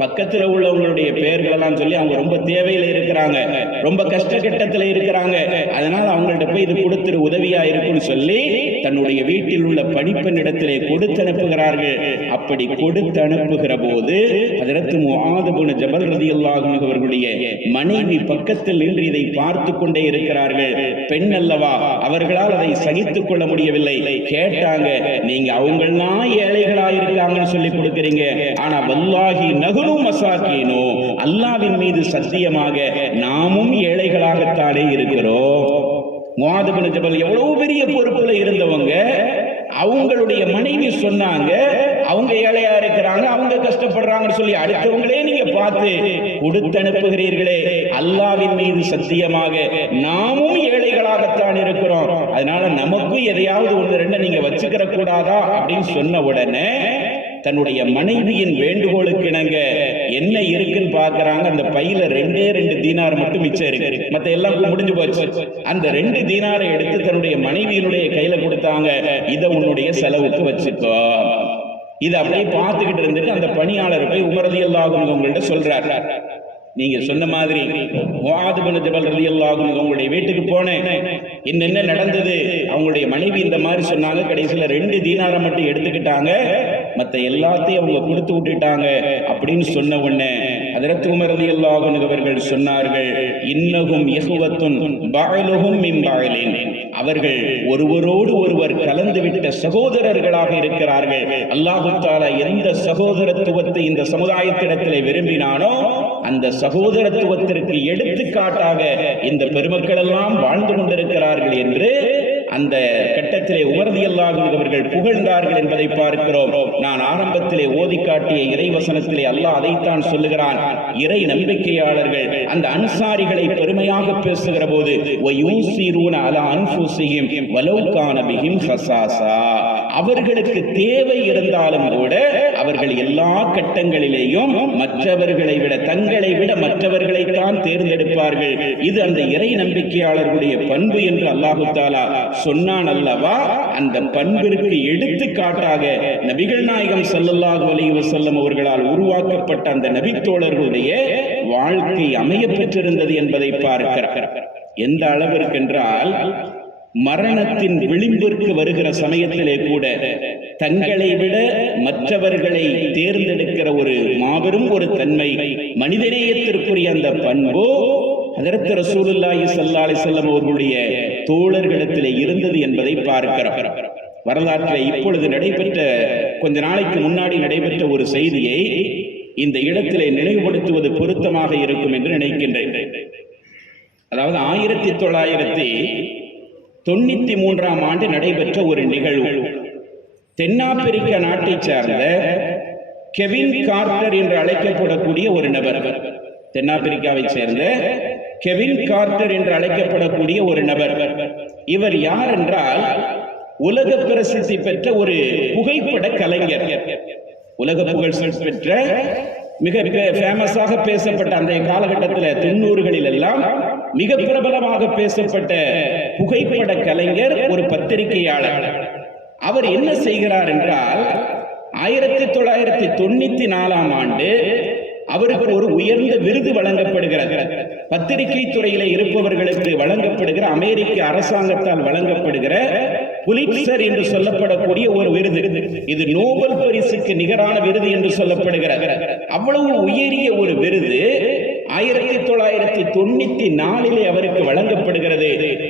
பக்கத்தில் உள்ளவங்களுடைய பெயர்கள் எல்லாம் சொல்லி அவங்க ரொம்ப தேவையில் இருக்கிறாங்க, ரொம்ப கஷ்டகட்டத்தில் இருக்கிறாங்க, அதனால அவங்கள்ட்ட போய் இது கொடுத்துரு உதவியா இருக்குன்னு சொல்லி தன்னுடைய வீட்டில் உள்ள பணிப்பெண்ணிடத்திலே கொடுத்து அனுப்புகிறார்கள். அப்படி கொடுத்து அனுப்புகிற போது ஹஜ்ரத் முஆத் இப்னு ஜபல் ரலியல்லாஹு அன்ஹு அவர்களுடைய மனைவி பக்கத்தில் நின்று இதை பார்த்து கொண்டே இருக்கிறார்கள். பெண் அல்லவா, அவர்களால் அதை சகித்துக் கொள்ள முடியவில்லை. கேட்டாங்க, நீங்க அவங்கெல்லாம் ஏழைகளா இருக்காங்கன்னு சொல்லி கொடுக்குறீங்க, ஆனா வல்லாஹி நகுனு மசாகீனு, அல்லாஹ்வின் மீது சத்தியமாக நாமும் ஏழைகளாகத்தானே இருக்கிறோம். முஆத் இப்னு ஜபல் எவ்வளவு பெரிய பொறுப்புல இருந்தவங்க, அவங்களுடைய மனைவி சொன்னாங்க அவங்க ஏழையா இருக்கிறாங்க, அவங்க கஷ்டப்படுறாங்கன்னு சொல்லி அடுத்தவங்களே நீங்க பார்த்து கொடுத்து அனுப்புகிறீர்களே, அல்லாஹ்வின் மீது சத்தியமாக நாமும் ஏழைகளாகத்தான் இருக்கிறோம், அதனால நமக்கும் எதையாவது ஒன்று ரெண்டு நீங்க வச்சுக்கிற கூடாதா அப்படின்னு சொன்ன உடனே தன்னுடைய மனைவியின் வேண்டுகோளுக்கு இணங்க என்ன இருக்குன்னு பாக்குறாங்க. அந்த பையில 2 தீனார் மட்டும் மிச்சம் இருக்கு, மத்த எல்லாம் முடிஞ்சு போச்சு. அந்த 2 தீனாரை எடுத்து தன்னுடைய மனைவியினுடைய கையில கொடுத்தாங்க. இதை உன்னுடைய செலவுக்கு வச்சுக்கோ. இதை அப்படியே பார்த்துக்கிட்டு இருந்துட்டு அந்த பணியாளர் போய் உமர் ரலியல்லாஹு அன்ஹு உங்கள்கிட்ட சொல்றாரு, நீங்க சொன்ன மாதிரி முஆத் பின் ஜபல் ரலியல்லாஹு அன்ஹு உங்களுடைய வீட்டுக்கு போனேன், என்ன நடந்தது, அவங்களுடைய மனைவி இந்த மாதிரி சொன்னாங்க, கடைசியில 2 தீனாரை மட்டும் எடுத்துக்கிட்டாங்க, மற்ற எல்லாத்தையும் அவங்க கொடுத்து விட்டுட்டாங்க அப்படின்னு சொன்ன உடனே ஹஜ்ரத் உமர் ரலியல்லாஹு அன்ஹு அவர்கள் சொன்னார்கள், இன்னஹும் இஹ்வத்துன் பஅலுஹும் மின் பஅலின், அவர்கள் ஒருவரோடு ஒருவர் கலந்துவிட்ட சகோதரர்களாக இருக்கிறார்கள். அல்லாஹ் தஆலா எந்த சகோதரத்துவத்தை இந்த சமுதாயத்திடத்திலே விரும்பினானோ அந்த சகோதரத்துவத்திற்கு எடுத்துக்காட்டாக இந்த பெருமக்கள் எல்லாம் வாழ்ந்து கொண்டிருக்கிறார்கள் என்று அந்த கட்டத்திலே உமர் ரலியல்லாஹு அன்ஹு அவர்கள் புகழ்ந்தார்கள் என்பதை பார்க்கிறோம். நான் ஆரம்பத்திலே ஓதி காட்டிய இறைவசனத்திலே அல்லாஹ் அதைத்தான் சொல்லுகிறான். இறை நம்பிக்கையாளர்கள் அந்த அன்சாரிகளை பெருமையாக பேசுகிற போது வயூசிரூன அலா அன்ஃபுஸிஹிம் வலவ் கான பிஹிம் ஹஸாஸா, அவர்களுக்கு தேவை இருந்தாலும் கூட அவர்கள் எல்லா கட்டங்களிலேயும் மற்றவர்களை விட தங்களை விட மற்றவர்களை தான் தேர்ந்தெடுப்பார்கள். இது அந்த இறை நம்பிக்கையாளர்களுடைய பண்பு என்று அல்லாஹ் தஆலா சொன்னான் அல்லவா. அந்த பண்பிற்கு எடுத்துக்காட்டாக நபிகள் நாயகம் ஸல்லல்லாஹு அலைஹி வஸல்லம் அவர்களால் உருவாக்கப்பட்ட அந்த நபித்தோழர்களுடைய வாழ்க்கை அமைய பெற்றிருந்தது என்பதை பார்க்கிறார். எந்த அளவிற்கு என்றால் மரணத்தின் விளிம்பிற்கு வருகிற சமயத்திலே கூட தங்களை விட மற்றவர்களை தேர்ந்தெடுக்கிற ஒரு மாபெரும் ஒரு தன்மை, மனிதநேயத்திற்குரிய அந்த பண்போ ஹஜ்ரத் ரசூலுல்லாஹி ஸல்லல்லாஹு அலைஹி வஸல்லம் அவர்களுடைய தோழர்களிடத்திலே இருந்தது என்பதை பார்க்கிறோம். வரலாற்றில் இப்பொழுது நடைபெற்ற கொஞ்ச நாளைக்கு முன்னாடி நடைபெற்ற ஒரு செய்தியை இந்த இடத்திலே நினைவுபடுத்துவது பொருத்தமாக இருக்கும் என்று நினைக்கின்றேன். அதாவது 1993ஆம் ஆண்டு நடைபெற்ற ஒரு நிகழ்வு. தென்னாப்பிரிக்க நாட்டை சார்ந்த கெவின் கார்ட்டர் என்று அழைக்கப்படக்கூடிய ஒரு நபர், தென்னாப்பிரிக்காவை சேர்ந்த கெவின் கார்ட்டர் என்று அழைக்கப்படக்கூடிய ஒரு நபர். இவர் யார் என்றால் உலக பிரசித்தி பெற்ற ஒரு புகைப்பட கலைஞர். உலக புகழ் பெற்ற மிக ஃபேமஸாக பேசப்பட்ட அந்த காலகட்டத்தில் 90களில் எல்லாம் மிக பிரபலமாக பேசப்பட்ட புகைப்பட கலைஞர், ஒரு பத்திரிகையாளர். அவர் என்ன செய்கிறார் என்றால் 1994ஆம் ஆண்டு அவருக்கு ஒரு உயர்ந்த விருது வழங்கப்படுகிறது. பத்திரிகை துறையில இருப்பவர்களுக்கு வழங்கப்படுகிற அமெரிக்க அரசாங்கத்தால் வழங்கப்படுகிற புலிட்சர் என்று சொல்லப்படக்கூடிய ஒரு விருது. இது நோபல் பரிசுக்கு நிகரான விருது என்று சொல்லப்படுகிறது. அவ்வளவு உயரிய ஒரு விருது 1994 அவருக்கு வழங்கப்படுகிறது.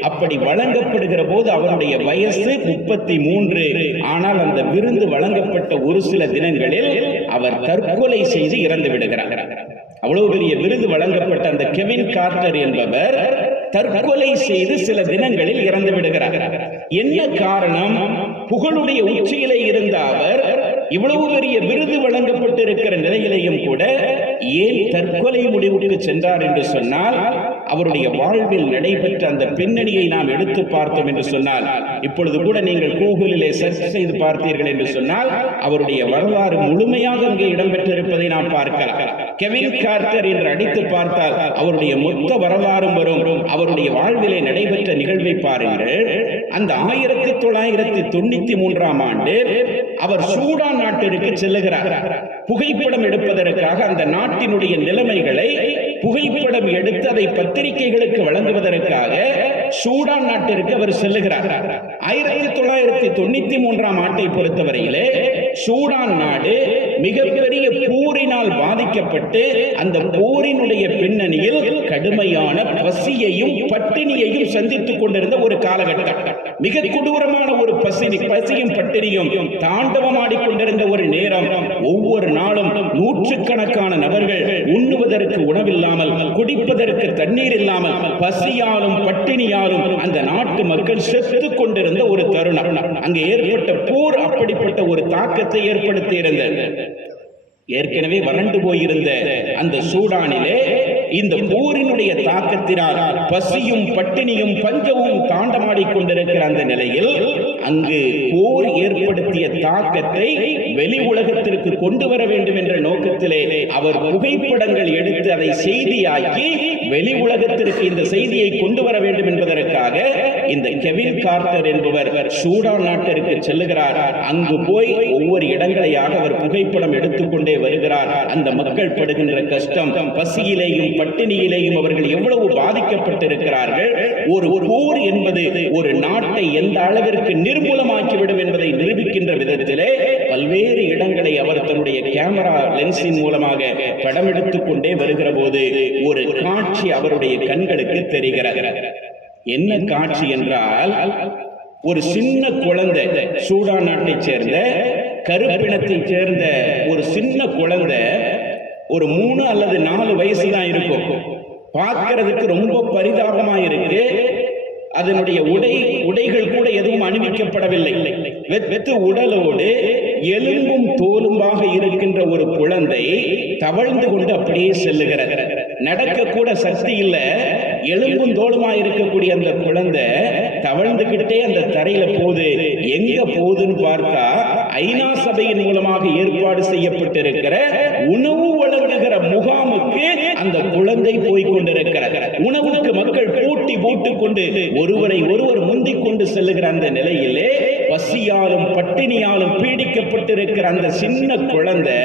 அப்படி வழங்கப்படுகிற போது அவருடைய வயசு 33. ஆனால் அந்த விருது வழங்கப்பட்ட ஒரு சில தினங்களில் அவர் தற்கொலை செய்து இறந்து விடுகிறார். அவ்வளவு பெரிய விருது வழங்கப்பட்ட அந்த கெவின் கார்ட்டர் என்பவர் தற்கொலை செய்து சில தினங்களில் இறந்து விடுகிறார். என்ன காரணம்? புகழுடைய உச்சியிலே இருந்த அவர் இவ்வளவு பெரிய விருது வழங்கப்பட்டிருக்கிற நிலையிலேயும் கூட ஏன் தற்கொலை முடிவுக்கு சென்றார் என்று சொன்னால், அவருடைய வாழ்வில் நடைபெற்ற அந்த பின்னணியை நாம் எடுத்து பார்த்தோம் என்று சொன்னால், இப்பொழுது கூட நீங்கள் கூகுளிலே சர்ச் செய்து பார்த்தீர்கள் என்று சொன்னால் அவருடைய வரலாறு முழுமையாக அங்கே இடம்பெற்றிருப்பதை நாம் பார்க்கலாம். கெவின் கார்ட்டர் என்று அடித்து பார்த்தால் அவருடைய மொத்த வரலாறும் வரும். அவருடைய வாழ்விலே நடைபெற்ற நிகழ்வை பாருங்கள். அந்த 1993ஆம் ஆண்டு அவர் சூடான் நாட்டிற்கு செல்லுகிறார். புகைப்படம் எடுப்பதற்காக அந்த நாட்டினுடைய நிலைமைகளை புகைப்படம் எடுத்து அதை பத்திரிகைகளுக்கு வழங்குவதற்காக சூடான் நாட்டிற்கு அவர் செல்லுகிறார். 1993ஆம் ஆண்டை பொறுத்தவரையிலே சூடான் நாடு மிகப்பெரிய போரினால் பாதிக்கப்பட்டு அந்த போரினுடைய பின்னணியில் கடுமையான பசியையும் பட்டினியையும் சந்தித்துக் கொண்டிருந்த ஒரு காலகட்டம். மிக கொடூரமான ஒரு பசியும் பட்டினியும் தாண்டவமாடிக்கொண்டிருந்த ஒரு நேரம். ஒவ்வொரு நாளும் நூற்றுக்கணக்கான நபர்கள் உண்ணுவதற்கு உணவில்லாமல், குடிப்பதற்கு தண்ணீர் இல்லாமல், பசியாலும் பட்டினியாலும் அந்த நாட்டு மக்கள் செத்துக் கொண்டிருந்த ஒரு தருணம். அங்கே ஏற்பட்ட போர் அப்படிப்பட்ட ஒரு தாக்கத்தை ஏற்படுத்தி இருந்தது. ஏற்கனவே வறண்டு போயிருந்த அந்த சூடானிலே இந்த போரினுடைய தாக்கத்தினால் பசியும் பட்டினியும் பஞ்சமும் தாண்டமாடிக் கொண்டிருக்கிற அந்த நிலையில் அங்கு போர் ஏற்படுத்திய தாக்கத்தை வெளி உலகத்திற்கு கொண்டு வர வேண்டும் என்ற நோக்கத்திலே அவர் புகைப்படங்கள் எடுத்து அதை செய்தியாக்கி வெளி உலகத்திற்கு இந்த செய்தியை கொண்டு வர வேண்டும் என்பதற்காக இந்த கெவின் கார்ட்டர் என்பவர் சூடான் நாட்டிற்கு செல்லுகிறார். அங்கு போய் ஒவ்வொரு இடங்களையாக அவர் புகைப்படம் எடுத்துக்கொண்டே வருகிறார். அந்த மக்கள் படுகின்ற கஷ்டம், பசியிலேயும் பட்டினியிலேயும் அவர்கள் எவ்வளவு பாதிக்கப்பட்டிருக்கிறார்கள். ஒரு போர் என்பது ஒரு நாட்டை எந்த அளவிற்கு நிர்மூலமாக்கிவிடும் என்பதை நிரூபிக்கின்ற விதத்திலே பல்வேறு இடங்களை அவர் தன்னுடைய கேமரா லென்ஸின் மூலமாக படம் எடுத்துக் கொண்டே வருகிற போது ஒரு காட்சி அவருடைய கண்களுக்கு தெரிகிறது. என்ன காட்சி என்றால், ஒரு சின்ன குழந்தை, சூடான் நாட்டை சேர்ந்த கருப்பினத்தை சேர்ந்த ஒரு சின்ன குழந்தை, ஒரு 3 அல்லது 4 வயசு தான் இருக்கும். பார்க்கிறதுக்கு ரொம்ப பரிதாபமா இருக்கு. அதனுடைய உடைகள் கூட எதுவும் அணிவிக்கப்படவில்லை. வெத்து உடலோடு எலும்பும் தோலுமாக இருக்கின்ற ஒரு குழந்தை தவழ்ந்து கொண்டு அப்படியே செல்லுகிறது. நடக்க கூட சக்தி இல்லை. எலும்பும் தோலுமா இருக்கக்கூடிய அந்த குழந்தை தவழ்ந்துகிட்டே அந்த தரையில போகுது. எங்க போகுதுன்னு பார்த்தா, ஐநா சபையின் மூலமாக ஏற்பாடு செய்யப்பட்டிருக்கிற உணவு வழங்குகிற முகாமுக்கு அந்த குழந்தை போய்கொண்டிருக்கிறார். உணவுக்கு மக்கள் போட்டி போட்டுக் கொண்டு ஒருவரை ஒருவர் முந்திக் கொண்டு செல்லுகிற அந்த நிலையிலே பசியாலும் பட்டினியாலும் பீடிக்கப்பட்டிருக்கிற அந்த சின்ன குழந்தை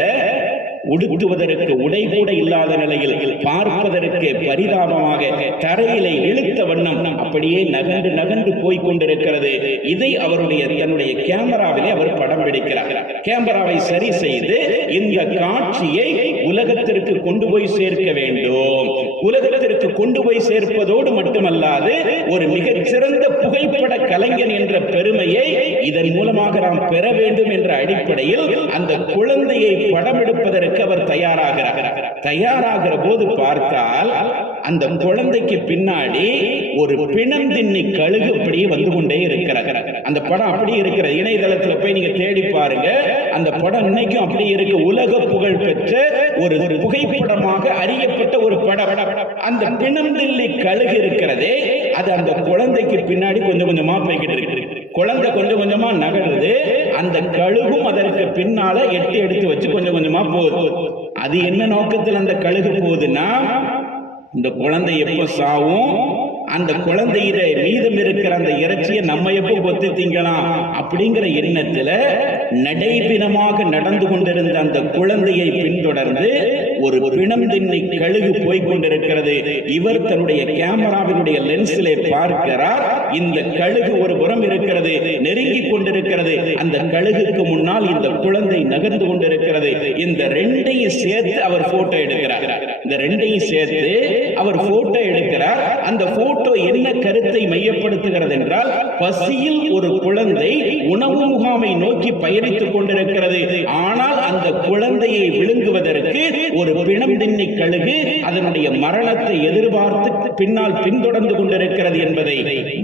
உடுத்துவதற்கு உடை கூட இல்லாத நிலையில் பார்ப்பதற்கு பரிதாபமாக தரையிலே இழுத்த வண்ணம் அப்படியே நகண்டு நகண்டு போய்கொண்டிருக்கிறது. இதை தன்னுடைய கேமராவிலே அவர் படம் பிடிக்கிறார். கேமராவை சரி செய்து இந்த காட்சியை உலகத்திற்கு கொண்டு போய் சேர்க்க வேண்டும். உலகத்திற்கு கொண்டு போய் சேர்ப்பதோடு மட்டுமல்லாது ஒரு மிகச்சிறந்த புகைப்பட கலைஞன் என்ற பெருமையை இதன் மூலமாக நாம் பெற வேண்டும் என்ற அடிப்படையில் அந்த குழந்தையை படம் எடுப்பதற்கு அவர் தயாராகிற போது பார்த்தால், அந்த குழந்தைக்கு பின்னாடி ஒரு பிணந்தின்னி கழுகு அப்படியே வந்து கொண்டே இருக்கிறார். அந்த படம் அப்படியே இருக்கிற இணையதளத்தில் போய் நீங்க தேடி பாருங்க. அந்த படம் இன்னைக்கும் அப்படியே இருக்கு. உலக புகழ் பெற்ற ஒரு புகைப்படமாக அறியப்பட்ட ஒரு படம். அந்த பிணந்தின்னி கழுகு இருக்கிறதே, அது அந்த குழந்தைக்கு பின்னாடி கொஞ்சம் கொஞ்சமா போய்கிட்டு இருக்கு. குழந்தை கொஞ்சம் கொஞ்சமா நகருது. அந்த கழுகும் அதற்கு பின்னால எட்டி எடுத்து வச்சு கொஞ்சம் கொஞ்சமா போகுது. அது என்ன நோக்கத்தில் அந்த கழுகு போகுதுன்னா, இந்த குழந்தை எப்ப சாவும், அந்த குழந்தையில மீதம் இருக்கிற அந்த இறைச்சியை நம்ம எப்போ கொத்து திங்கலாம் அப்படிங்கிற எண்ணத்துல நடைபிணமாக நடந்து கொண்டிருந்த அந்த குழந்தையை பின்தொடர்ந்து ஒரு பிணம் திண்ணை கழுகு போய்கொண்டிருக்கிறது. இவர் தன்னுடைய கேமராவினுடைய லென்ஸிலே பார்க்கிறார். இந்த கழுகு ஒரு புறம் இருக்கிறது, நெருங்கி கொண்டிருக்கிறது. அந்த கழுகுக்கு முன்னால் இந்த குழந்தை நகர்ந்து கொண்டிருக்கிறது. இந்த ரெண்டையும் சேர்த்து அவர் போட்டோ எடுக்கிறார். இந்த ரெண்டையும் சேர்த்து அவர் போட்டோ எடுக்கிறார். அந்த போட்டோ என்ன கருத்தை மையப்படுத்துகிறது என்றால், பசியில் ஒரு குழந்தை உணவு முகாமை நோக்கி பயணித்துக் கொண்டிருக்கிறது. ஆனால் அந்த குழந்தையை விழுங்குவதற்கு ஒரு பிணம் தின்னி கழுகு அதனுடைய மரணத்தை எதிர்பார்த்து பின்னால் பின்தொடர்ந்து கொண்டிருக்கிறது என்பதை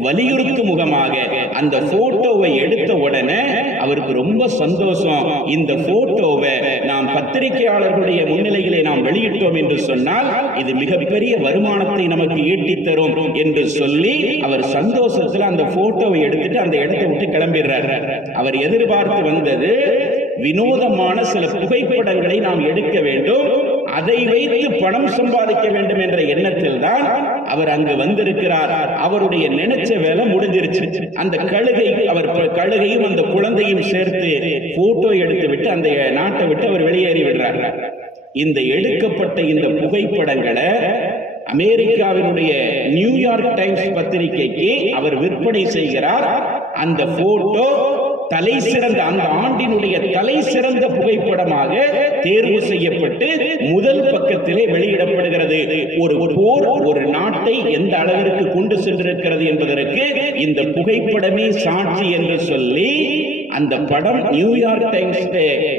வலியுறுத்தும் முகமாக அந்த போட்டோவை எடுத்த உடனே அவருக்கு ரொம்ப சந்தோஷம். இந்த போட்டோவை நாம் பத்திரிகையாளர்களுடைய முன்னிலையிலே நாம் வெளியிட்டோம் என்று சொன்னால் இது மிகப்பெரிய வருமானத்தை நமக்கு ஈட்டி தரும் என்று சொல்லி அவர் சந்தோஷத்தில் அந்த போட்டோவை எடுத்துட்டு அந்த இடத்தை விட்டு கிளம்பிடுறார். அவர் எதிர்பார்த்து வந்தது வினோதமான சில புகைப்படங்களை நாம் எடுக்க வேண்டும், அதை வைத்து பணம் சம்பாதிக்க வேண்டும் என்ற எண்ணத்தில் தான் அவர் அங்கு வந்திருக்கிறார். அவருடைய நினைச்ச வேலை முடிஞ்சிருச்சு. அந்த கழுகையும் அந்த குழந்தையும் சேர்த்து போட்டோ எடுத்து விட்டு அந்த நாட்டை விட்டு அவர் வெளியேறி விடுறார். இந்த எடுக்கப்பட்ட இந்த புகைப்படங்களை அமெரிக்காவினுடைய நியூயார்க் டைம்ஸ் பத்திரிகைக்கு அவர் விற்பனை செய்கிறார். அந்த போட்டோ தலை சிறந்த அந்த ஆண்டினுடைய தலை சிறந்த புகைப்படமாக தேர்வு செய்யப்பட்டு முதல் பக்கத்திலே வெளியிடப்படுகிறது. ஒரு போர் ஒரு நாட்டை எந்த அளவிற்கு கொண்டு சென்றிருக்கிறது என்பதற்கு இந்த புகைப்படமே சாட்சி என்று சொல்லி அந்த படம் நியூயார்க் டைம்ஸ்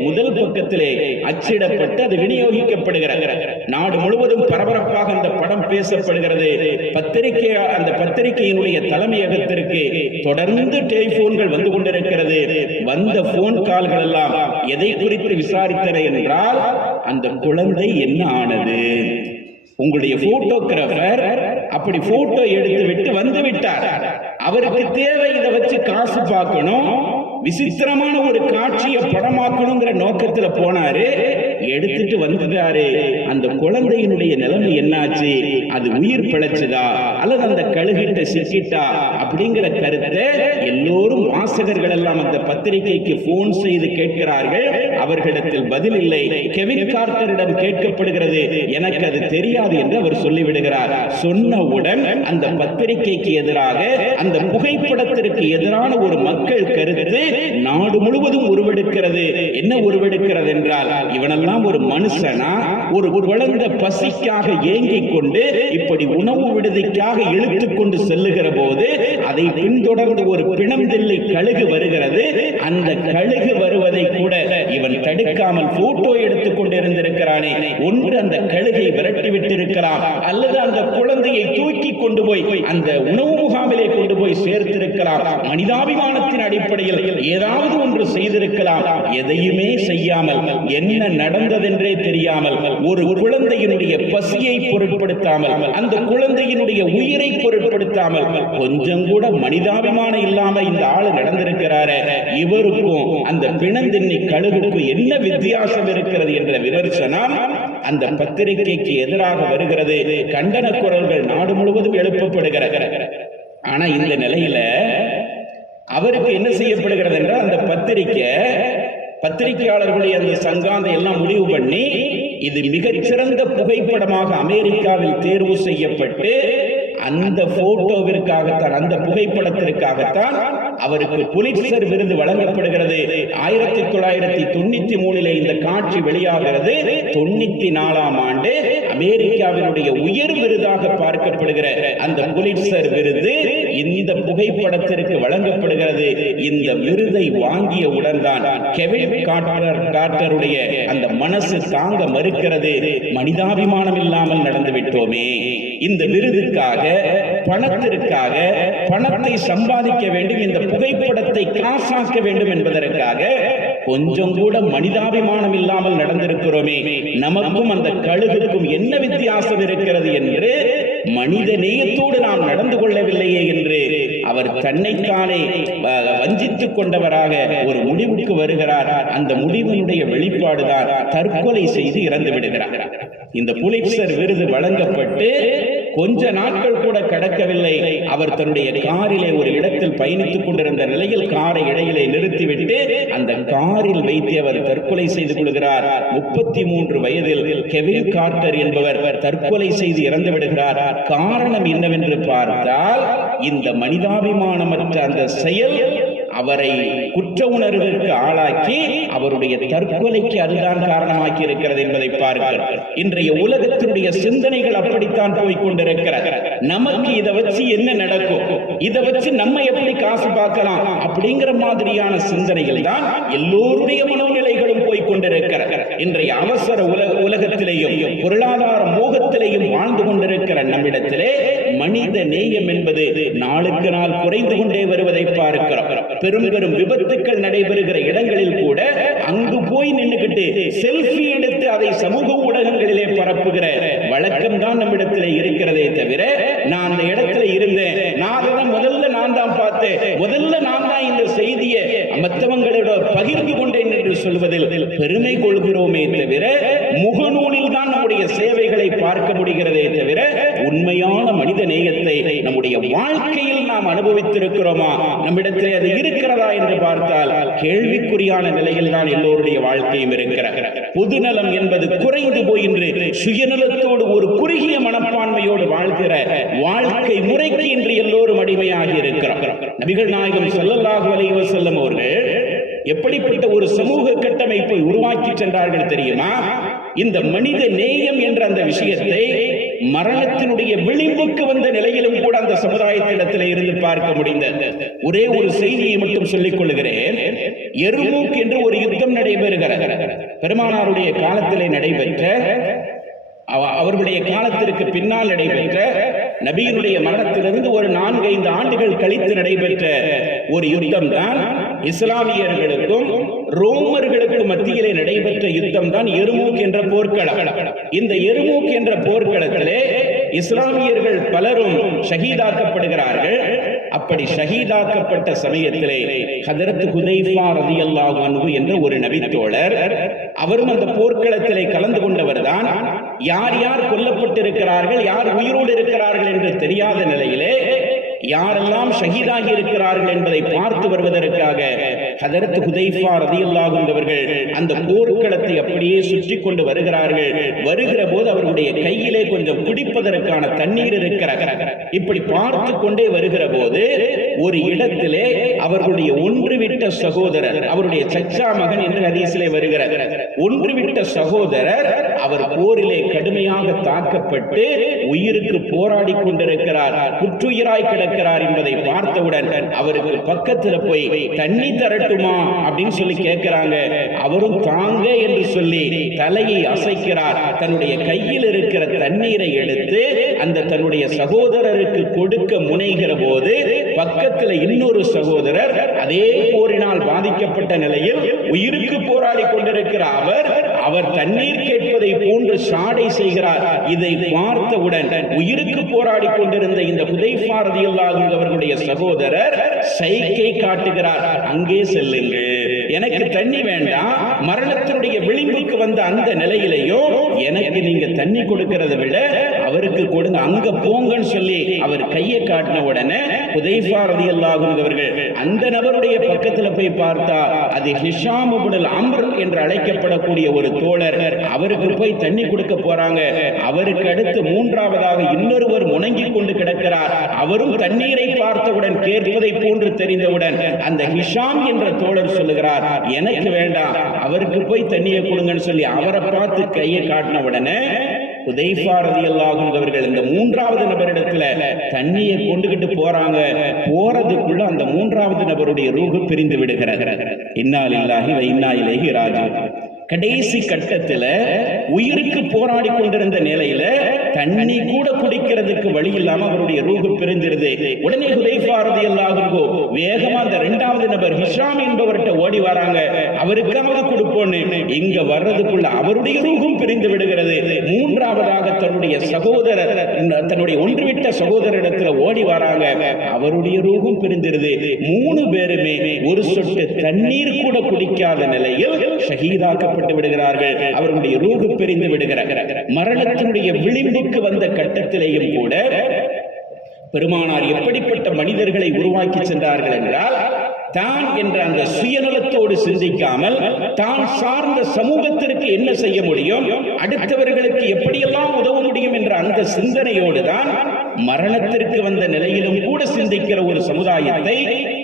முதல் பக்கத்திலே அச்சிடப்பட்டு அது விநியோகிக்கப்படுகிறது. நாடு முழுவதும் பரபரப்பாக அந்த படம் பேசப்படுகிறது. அந்த பத்திரிகையினுடைய தலைமையகத்திற்கு தொடர்ந்து டெலிபோன்கள் வந்து கொண்டிருக்கிறது. வந்த போன் கால்கள் எல்லாம் எதை குறித்து விசாரித்தன என்றால், அந்த குழந்தை என்ன ஆனது, உங்களுடைய போட்டோகிராஃபர் அப்படி போட்டோ எடுத்து விட்டு வந்து விட்டார். அவருக்கு தேவை இதை வச்சு காசு பார்க்கணும், விசித்திரமான ஒரு காட்சியை படமாக்கணுங்கிற நோக்கத்துல போனாரு, எடுத்துட்டு வந்துட்டாரு. அந்த குழந்தையினுடைய நிலைமை என்னாச்சு? அது உயிர் பிழைச்சுதா அல்லது அந்த கழுகிட்ட சிக்கிட்டா அப்படிங்கிற கருத்தை எல்லோரும் வாசகர்கள் எல்லாம் அந்த பத்திரிகைக்கு போன் செய்து கேட்கிறார்கள். அவர்களிடத்தில் பதில் இல்லை. கெவின் கார்ட்டரிடம் கேட்கப்படுகிறது, எனக்கு அது தெரியாது என்று அவர் சொல்லிவிடுகிறார். சொன்னவுடன் அந்த பத்திரிகைக்கு எதிராக, அந்த புகைப்படத்திற்கு எதிரான ஒரு மக்கள் கருத்து நாடு முழுவதும் உருவெடுக்கிறது. என்ன உருவெடுக்கிறது என்றால், இவனெல்லாம் ஒரு மனுஷனா? ஒரு குழந்தை பசிக்காக ஏங்கிக் கொண்டு இப்படி உணவு விடுதிக்காக இழுத்துக் கொண்டு செல்லுகிற போது அதை பின்தொடர்ந்து ஒரு பிணந்தில்லை கழுகு வருகிறது. அந்த கழுகு வருவதை கூட இவன் தடுக்காமல் போட்டோ எடுத்துக் கொண்டிருந்திருக்கிறானே, ஒன்று அந்த கழுகை விரட்டிவிட்டு இருக்கலாம், அல்லது அந்த குழந்தையை தூக்கி கொண்டு போய் அந்த உணவு முகாமிலே கொண்டு போய் சேர்த்திருக்கலாம். மனிதாபிமானத்தின் அடிப்படையில் ஏதாவது ஒன்று செய்திருக்கலாம். எதையுமே செய்யாமல், என்ன நடந்ததென்றே தெரியாமல், ஒரு குழந்தையினுடைய பசியை பொருட்படுத்தாமல், அந்த குழந்தையினுடைய உயிரை பொருட்படுத்தாமல், கொஞ்சம் கூட மனிதாபிமானம் இல்லாம இந்த ஆளு நடந்திருக்கிறாரு. இவருக்கும் அந்த பிணந்தின்னி கழுகுக்கும் என்ன வித்தியாசம் இருக்கிறது என்ற விமர்சனம் அந்த பத்திரிகைக்கு எதிராக வருகிறது. கண்டன குரல்கள் நாடு முழுவதும் எழுப்பப்படுகிறது. ஆனா இந்த நிலையில அவருக்கு என்ன செய்யப்படுகிறது என்றால், அந்த பத்திரிகையாளர்களுடைய அந்த சங்காந்த எல்லாம் முடிவு பண்ணி இது மிகச்சிறந்த புகைப்படமாக அமெரிக்காவில் தேர்வு செய்யப்பட்டு அந்த போட்டோவிற்காகத்தான், அந்த புகைப்படத்திற்காகத்தான் அவருக்கு புலிட்சர் விருது வழங்கப்படுகிறது. 1993 இந்த காட்சி வெளியாகிறது. 94ஆம் ஆண்டு அமெரிக்காவினுடைய உயர் விருதாக பார்க்கப்படுகிற அந்த புலிட்சர் விருது இந்த புகைப்படத்திற்கு வழங்கப்படுகிறது. இந்த விருதை வாங்கியவுடன் தான் கெவின் கார்ட்டருடைய அந்த மனசு தாங்க மறுக்கிறது. மனிதாபிமானம் இல்லாமல் நடந்து விட்டோமே, இந்த விருதுக்காக, பணத்திற்காக, பணத்தை சம்பாதிக்க வேண்டும், இந்த புகைப்படத்தை காசாக்க வேண்டும் என்பதற்காக கொஞ்சம் கூட மனிதாபிமானம் இல்லாமல் நடந்திருக்கிறோமே, நமக்கும் அந்த கழுகுக்கும் என்ன வித்தியாசம் இருக்கிறது என்று மனித நேயத்தோடு நாம் நடந்து கொள்ளவில்லையே என்று அவர் தன்னைத்தானே வஞ்சித்துக் கொண்டவராக ஒரு முடிவுக்கு வருகிறார். அந்த முடிவினுடைய வெளிப்பாடுதான் தற்கொலை செய்து இறந்து விடுகிறார். இந்த புலிட்சர் விருது வழங்கப்பட்டு கொஞ்ச நாட்கள் கூட கடக்கவில்லை. அவர் தன்னுடைய காரிலே ஒரு இடத்தில் பயணித்துக் கொண்டிருந்த நிலையில் காரை இடையிலே நிறுத்திவிட்டு அந்த காரில் வைத்து அவர் தற்கொலை செய்து கொள்கிறார். 33 வயதில் கெவின் கார்ட்டர் என்பவர் தற்கொலை செய்து இறந்து விடுகிறார். காரணம் என்னவென்று பார்த்தால், இந்த மனிதாபிமானமற்ற அந்த செயல் அவரை குற்ற உணர்விற்கு ஆளாக்கி அவருடைய தற்கொலைக்கு அதுதான் காரணமாக்கி இருக்கிறது என்பதை பார்க்கிறோம். இன்றைய உலகத்தினுடைய சிந்தனைகள் அப்படித்தான் போய்கொண்டிருக்கிறது. நமக்கு இதை வச்சு என்ன நடக்கும், இதை வச்சு நம்ம எப்படி காசு பார்க்கலாம் அப்படிங்கிற மாதிரியான சிந்தனைகள் தான் எல்லோருடைய மனோநிலைகளும் போய்கொண்டிருக்கிறது. இன்றைய அவசர உலகத்திலேயும் பொருளாதார மோகத்திலேயும் வாழ்ந்து கொண்டிருக்கிற நம்மிடத்திலே மனித நேயம் என்பது நாளுக்கு நாள் குறைந்து கொண்டே வருவதை பார்க்கிறோம். பெரும் பெரும் விபத்துக்கள் நடைபெறுகிற இடங்களில் கூட அங்கு போய் நின்றுகிட்டு செல்ஃபி எடுத்து அதை சமூக ஊடகங்களிலே பரப்புகிற வழக்கம் தான் நம்மிடத்திலே இருக்கிறதே தவிர, நான் அந்த இடத்துல இருந்தேன், முதல்ல நான் தான் பார்த்தேன், முதல்ல நான் தான் இந்த செய்தியை மற்றவங்களோட பகிர்ந்து கொண்டேன் என்று சொல்வதில் பெருமை கொள்கிறோமே தவிர, முகநூலில் தான் நம்முடைய சேவைகளை பார்க்க முடிகிறதே தவிர, உண்மையான மனித நேயத்தை நம்முடைய வாழ்க்கையில் நாம் அனுபவித்திருக்கிறோமா, நம்மிடத்திலே அது இருக்கிறதா என்று பார்த்தால் கேள்விக்குறியான நிலையில் தான் எல்லோருடைய வாழ்க்கையும் இருக்கிறது. பொதுநலம் என்பது குறைந்து போயின்று சுயநலத்தோடு ஒரு குறுகிய மனப்பான்மையோடு வாழ்கிற வாழ்க்கை முறைக்கு இன்று எல்லோரும் அடிமையாகி இருக்கிறார். நபிகள் நாயகம் ஸல்லல்லாஹு அலைஹி வஸல்லம் அவர்கள் எப்படிப்பட்ட ஒரு சமூக கட்டமைப்பை உருவாக்கி சென்றார்கள் தெரியுமா? இந்த மனித நேயம் என்ற அந்த விஷயத்தை மரணத்தினுடைய விளிம்புக்கு வந்த நிலையிலும் கூட அந்த சமுதாயத்திடத்தில் இருந்து பார்க்க முடிந்தது. ஒரே ஒரு செய்தியை மட்டும் சொல்லிக் கொள்கிறேன். எர்மூக் என்று ஒரு யுத்தம் நடைபெறுகிறது. பெருமானாருடைய காலத்திலே நடைபெற்ற, அவர்களுடைய காலத்திற்கு பின்னால் நடைபெற்ற, நபியினுடைய மரணத்திலிருந்து ஒரு 4-5 ஆண்டுகள் கழித்து நடைபெற்ற ஒரு யுத்தம் தான் இஸ்லாமியர்களுக்கும் ரோமர்களுக்கும் மத்தியிலே நடைபெற்ற யுத்தம் தான் எருமூக் என்ற போர்க்களம். இந்த எருமூக் என்ற போர்க்களத்திலே இஸ்லாமியர்கள் பலரும் ஷஹீதாக்கப்படுகிறார்கள். அப்படி ஷஹீதாக்கப்பட்ட சமயத்திலே ஹதரத் ஹுதைஃபா ரலியல்லாஹு அன்ஹு என்ற ஒரு நபித்தோழர், அவரும் அந்த போர்க்களத்திலே கலந்து கொண்டவர் தான். யார் யார் கொல்லப்பட்டிருக்கிறார்கள், யார் உயிரோடு இருக்கிறார்கள் என்று தெரியாத நிலையிலே யாரெல்லாம் ஷஹீதாகி இருக்கிறார்கள் என்பதை பார்த்து வருவதற்காக ஹதரத் ஹுதைஃபா ரலியல்லாஹு அன்ஹு அவர்கள் அந்த போர்க்களத்தை அப்படியே சுற்றி கொண்டு வருகிறார்கள். வருகிற போது அவருடைய கையிலே கொஞ்சம் குடிப்பதற்கான தண்ணீர் இருக்கிறார். இப்படி பார்த்து கொண்டே வருகிற போது ஒரு இடத்திலே அவர்களுடைய ஒன்றுவிட்ட சகோதரர், அவருடைய சச்சா மகன் என்று ஹதீஸிலே வருகிறார், ஒன்றுவிட்ட சகோதரர் அவர் போரிலே கடுமையாக தாக்கப்பட்டு உயிருக்கு போராடி கொண்டிருக்கிறார், குற்றுயிராய் கிடக்கிறார் என்பதை பார்த்தவுடன் அவருக்கு பக்கத்துல போய் தண்ணி தரட்டுமா அப்படின்னு சொல்லி கேட்கிறாங்க. அவரும் தாங்க என்று சொல்லி தலையை அசைக்கிறார். தன்னுடைய கையில் இருக்கிற தண்ணீரை எடுத்து அந்த தன்னுடைய சகோதரருக்கு கொடுக்க முனைகிற போது பக்கத்தில் இன்னொரு சகோதரர் அதே போரினால் பாதிக்கப்பட்ட நிலையில் உயிருக்கு போராடி கொண்டிருக்கிற அவர் தண்ணீர் கேட்பதை போன்று சாடை செய்கிறார். இதை பார்த்தவுடன் உயிருக்கு போராடி கொண்டிருந்த இந்த ஹுதைஃபா ரலியல்லாஹு அன்ஹு அவர்களுடைய சகோதரர் சைகை காட்டுகிறார், அங்கே செல்லுங்கள், எனக்கு தண்ணி வேண்டாம், மரணத்தினுடைய விளிம்புக்கு வந்த அந்த நிலையிலேயும் எனக்கு நீங்க தண்ணி கொடுக்கிறத விட அவருக்கு கொடுங்க, அங்க போங்கன்னு சொல்லி அவர் கையை காட்டின உடனே ஹுதைஃபா ரலியல்லாஹு அன்ஹு அவர்கள் அந்த நபருடைய பக்கத்துல போய் பார்த்தா அது ஹிஷாம் இப்னுல் அம்ர் என்று அழைக்கப்படக்கூடிய ஒரு தோழர். அவருக்கு போய் தண்ணி கொடுக்க போறாங்க. அவருக்கு அடுத்து மூன்றாவதாக இன்னொருவர் முணங்கிக் கொண்டு கிடக்கிறார். அவரும் தண்ணீரை பார்த்தவுடன் கேட்பதை போன்று தெரிந்தவுடன் அந்த ஹிஷாம் என்ற தோழர் சொல்லுகிறார், எனக்கு வேண்டாம், அவருக்கு போய் தண்ணியை கொடுங்கன்னு சொல்லி அவரை பார்த்து கையை காட்டின உடனே ஹுதைஃபா ரலியல்லாஹு அன்ஹு அவர்கள் இந்த மூன்றாவது நபரிடத்துல தண்ணியை கொண்டுகிட்டு போறாங்க. போறதுக்குள்ள அந்த மூன்றாவது நபருடைய ரூஹு பிரிந்து விடுகிறது. இன்னா லில்லாஹி வ இன்னா இலைஹி ராஜிஊன். கடைசி கட்டத்தில் உயிருக்கு போராடி கொண்டிருந்த நிலையில தண்ணி கூட குடிக்கிறதுக்கு வழி இல்லாம அவருடைய ரூஹு பிரிந்திருது. உடனே ஹுதைஃபா ரலியல்லாஹு அன்ஹு வேகமா அந்த இரண்டாவது நபர் ஹிஷாம் என்பவர்கிட்ட ஓடி வராங்க. அவருக்காவது கொடுப்போன்னு இங்க வர்றதுக்குள்ள அவருடைய ரூஹும் பிரிந்து விடுகிறது. மூன்றாவதாக தன்னுடைய சகோதரர், தன்னுடைய ஒன்றுவிட்ட சகோதரிடத்துல ஓடி வராங்க. அவருடைய ரூஹும் பிரிந்திருது. மூணு பேருமே ஒரு சொட்டு தண்ணீர் கூட குடிக்காத நிலையில் ஷஹீதாக்கப்பட்டு விடுகிறார்கள். அவருடைய ரூஹு பிரிந்து விடுகிறார். மரணத்தினுடைய விளிம்புக்கு வந்த கட்டத்திலேயும் கூட பெருமானார் எப்படிப்பட்ட மனிதர்களை உருவாக்கி சென்றார்கள் என்றால், தான் என்ற அந்த சுயநலத்தோடு சிந்திக்காமல் தான் சார்ந்த சமூகத்திற்கு என்ன செய்ய முடியும், அடுத்தவர்களுக்கு எப்படியெல்லாம் உதவ முடியும் என்ற அந்த சிந்தனையோடு தான் மரணத்திற்கு வந்த நிலையிலும் கூட சிந்திக்கிற ஒரு சமுதாயத்தை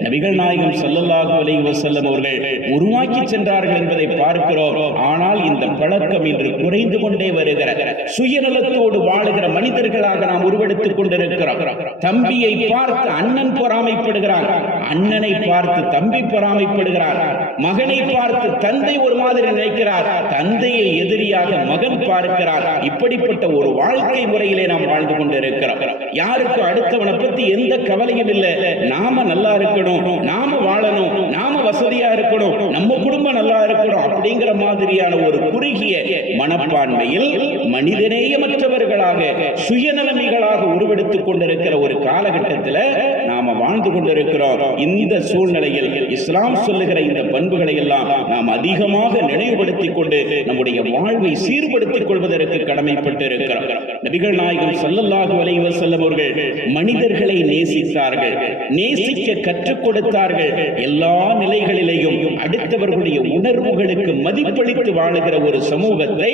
நபிகள் நாயகம் ஸல்லல்லாஹு அலைஹி வஸல்லம் அவர்கள் உருவாக்கி சென்றார்கள் என்பதை பார்க்கிறோம். ஆனால் இந்த பழக்கம் இன்று குறைந்து கொண்டே வருகிறது. சுயநலத்தோடு வாழுகிற மனிதர்களாக நாம் உருவெடுத்துக் கொண்டிருக்கிறோம். தம்பியை பார்த்து அண்ணன் பொறாமைப்படுகிறார், அண்ணனை பார்த்து தம்பி பொறாமைப்படுகிறார், மகனை பார்த்து தந்தை ஒரு மாதிரி நினைக்கிறார், தந்தையை எதிரியாக மகன் பார்க்கிறார். இப்படிப்பட்ட ஒரு வாழ்க்கை முறையிலே நாம் வாழ்ந்து கொண்டிருக்கிறோம். யாருக்கு அடுத்தவனை பத்தி எந்த கவலையும் இல்லை. நாம நல்லா இருக்கணும், நாம வாழணும், நாம வசதியா இருக்கணும், நம்ம குடும்பம் நல்லா இருக்கணும் அப்படிங்கிற மாதிரியான ஒரு குறுகிய மனப்பான்மையில் மனிதநேயமற்றவர்களாக சுயநலமிகளாக உருவெடுத்துக் கொண்டிருக்கிற ஒரு காலகட்டத்தில் நாம வாழ்ந்து கொண்டிருக்கிறோம். இந்த சூழ்நிலையில் இஸ்லாம் சொல்லுகிற இந்த பண்புகளை எல்லாம் நாம் அதிகமாக நினைவுபடுத்திக் கொண்டு நம்முடைய வாழ்வை சீர்படுத்திக் கொள்வதற்கு கடமைப்பட்டு இருக்கிறோம். நபிகள் நாயகம் ஸல்லல்லாஹு அலைஹி வஸல்லம் அவர்கள் மனிதர்களை நேசித்தார்கள், நேசிக்க கற்றுக் கொடுத்தார்கள். எல்லா நிலைகளிலேயும் அடுத்தவர்களுடைய உணர்வுகளுக்கு மதிப்பளித்து வாழுகிற ஒரு சமூகத்தை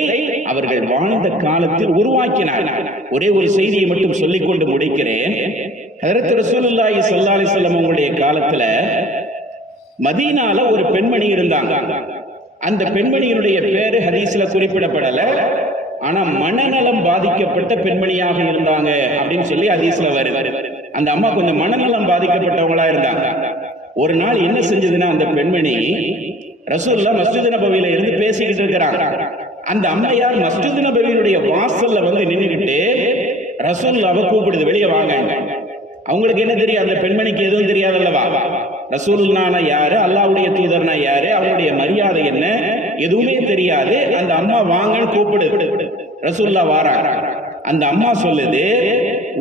அவர்கள் வாழ்ந்த காலத்தில் உருவாக்கினார். ஒரே ஒரு செய்தியை மட்டும் சொல்லிக்கொண்டு முடிக்கிறேன். ஹஜ்ரத் ரசூலுல்லாஹி ஸல்லல்லாஹு அலைஹி வஸல்லம் அவங்களுடைய காலத்துல மதீனால ஒரு பெண்மணி இருந்தாங்க. அந்த பெண்மணியினுடைய பேரு ஹதீஸ்ல குறிப்பிடப்படல, ஆனா மனநலம் பாதிக்கப்பட்ட பெண்மணியாக இருந்தாங்க அப்படின்னு சொல்லி ஹதீஸ்ல வருது. அந்த அம்மா கொஞ்சம் மனநலம் பாதிக்கப்பட்டவங்களா இருந்தாங்க. ஒரு நாள் என்ன செஞ்சதுன்னா, அந்த பெண்மணி ரசூலுல்லாஹ் மஸ்ஜித் நபவியில இருந்து பேசிக்கிட்டு இருக்கிறாங்க. அந்த அம்மையார் மஸ்ஜித் நபவியினுடைய வாசல்ல வந்து நின்றுகிட்டு ரசூலுல்லாஹ்வை கூப்பிடுது, வெளியே வாங்க. அவங்களுக்கு என்ன தெரியும், அந்த பெண்மணிக்கு எதுவும் தெரியாதல்லவா. ரசூலுல்லாஹ்னா யாரு, அல்லாஹ்வுடைய தூதர்னா யாரு, அவருடைய மரியாதை என்ன, எதுவுமே தெரியாது. அந்த அம்மா வாங்கன்னு கூப்பிடு. ரசூலுல்லாஹ் வாராங்க. அந்த அம்மா சொல்லுது,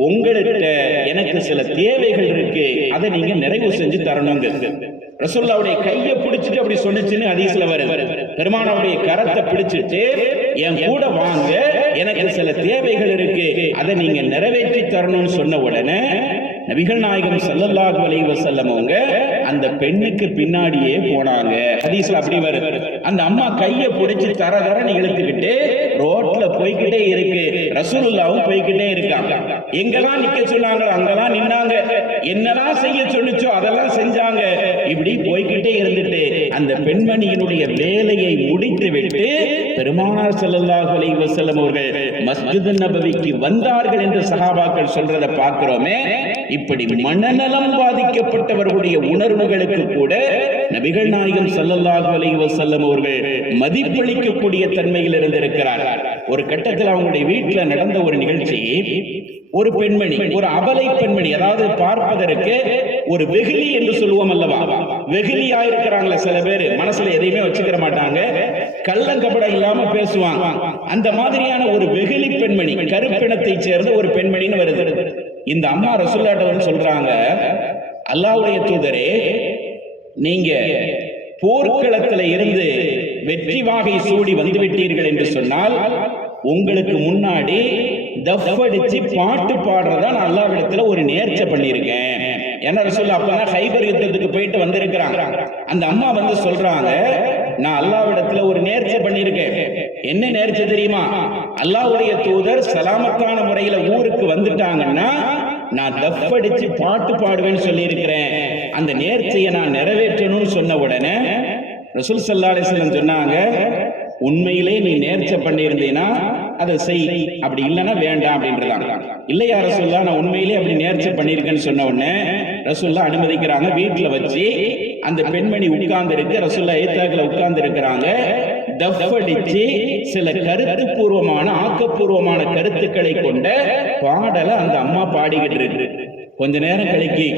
உங்கள்கிட்ட எனக்கு சில தேவைகள் இருக்கு, அதை நீங்க நிறைவு செஞ்சு தரணுங்க. ரசூலுல்லாஹ்வுடைய கையை பிடிச்சிட்டு அப்படி சொன்னுச்சுன்னு ஹதீஸ்ல வருது. பெருமானாருடைய கரத்தை பிடிச்சிட்டு என் கூட வாங்க, எனக்கு சில தேவைகள் இருக்கு, அதை நீங்க நிறைவேற்றி தரணும்னு சொன்ன உடனே நபிகள் நாயகம் ஸல்லல்லாஹு அலைஹி வஸல்லம் அவங்க அந்த பெண்ணுக்கு பின்னாடியே போனாங்க. ஹதீஸ்ல அப்படி வருது. அந்த அம்மா கையை பிடிச்சி தரதரன்னு இழுத்துக்கிட்டு ரோட்ல போய்கிட்டே இருக்கு. ரசூலுல்லாஹ்வும் போய்கிட்டே இருக்காங்க. எங்கெல்லாம் நிக்க சொன்னாங்க அங்கெல்லாம் நின்னாங்க, என்னெல்லாம் செய்ய சொல்லிச்சோ அதெல்லாம் செஞ்சாங்க. இப்படி போய்கிட்டே இருந்துட்டு அந்த பெண்மணியினுடைய வேலையை முடித்து விட்டு பெருமானார் ஸல்லல்லாஹு அலைஹி வஸல்லம் அவர்கள் மஸ்ஜித் நபவிக்கு வந்தார்கள் என்று சஹாபாக்கள் சொல்றதை பார்க்கிறோமே. இப்படி மனநலம் பாதிக்கப்பட்டவர்களுடைய உணர்வுகளுக்கு கூட நபிகள் நாயகம் ஸல்லல்லாஹு அலைஹி வஸல்லம் அவர்கள் மதிப்பளிக்கக்கூடிய தன்மையில் இருந்திருக்கிறார். ஒரு கட்டத்தில் அவங்களுடைய வீட்டில் நடந்த ஒரு நிகழ்ச்சி, ஒரு பெண்மணி, ஒரு அபலை பெண்மணி, அதாவது பார்ப்பதற்கு ஒரு வெகுளி என்று சொல்லுவோம் அல்லவா, வெகுளியா இருக்கிறாங்களே சில பேர், மனசுல எதையுமே வச்சுக்கிற மாட்டாங்க, கள்ளங்கபடம் இல்லாம பேசுவாங்க. அந்த மாதிரியான ஒரு வெகுளி பெண்மணி, கருப்பினத்தை சேர்ந்த ஒரு பெண்மணின்னு வருது. இந்த அம்மா ரசூலுல்லாஹ்ட்ட வந்து சொல்றாங்க, அல்லாஹ்வுடைய தூதரே, நீங்க போர்க்களத்தில் இருந்து வெற்றி வாகை சூடி வந்துவிட்டீர்கள் என்று சொன்னால் உங்களுக்கு முன்னாடி தஃப் அடிச்சு பாட்டு பாடுறதா நான் அல்லாஹ்விடத்துல ஒரு நேர்ச்சை பண்ணியிருக்கேன். ஏன்னா ரசூலுல்லாஹ் அப்பதான் ஹைபர் யுத்தத்துக்கு போயிட்டு வந்திருக்கிறாங்க. அந்த அம்மா வந்து சொல்றாங்க, நான் அல்லாஹ்விடத்துல ஒரு நேர்ச்சை பண்ணியிருக்கேன். என்ன நேர்ச்சை தெரியுமா? அல்லாஹ்வுடைய தூதர் சலாமத்தான முறையில ஊருக்கு வந்துட்டாங்கன்னா நான் தஃப் அடிச்சு பாட்டு பாடுவேன்னு சொல்லி இருக்கிறேன். அந்த நேர்ச்சையை நான் நிறைவேற்றணும்னு சொன்ன உடனே ரசூல் ஸல்லல்லாஹு அலைஹி வஸல்லம் சொன்னாங்க, உண்மையிலே நீ நேர்ச்சை பண்ணியிருந்தீனா அதை செய், அப்படி இல்லைன்னா வேண்டாம் அப்படின்றதாங்க. இல்லையா ரசூலுல்லாஹ், நான் உண்மையிலே அப்படி நேர்ச்சை பண்ணியிருக்கேன்னு சொன்ன உடனே ரசூலுல்லாஹ் அனுமதிக்கிறாங்க. வீட்டுல வச்சு அந்த பெண்மணி உட்கார்ந்து இருக்கு, ரசூலுல்லாஹ் ஏத்தாக்குல உட்கார்ந்து இருக்கிறாங்க. தஃப் அடிச்சு சில கருத்துப்பூர்வமான ஆக்கப்பூர்வமான கருத்துக்களை கொண்ட பாடலை அந்த அம்மா பாடிக்கிட்டு இருக்கு. கொஞ்ச நேரம் கழிக்கு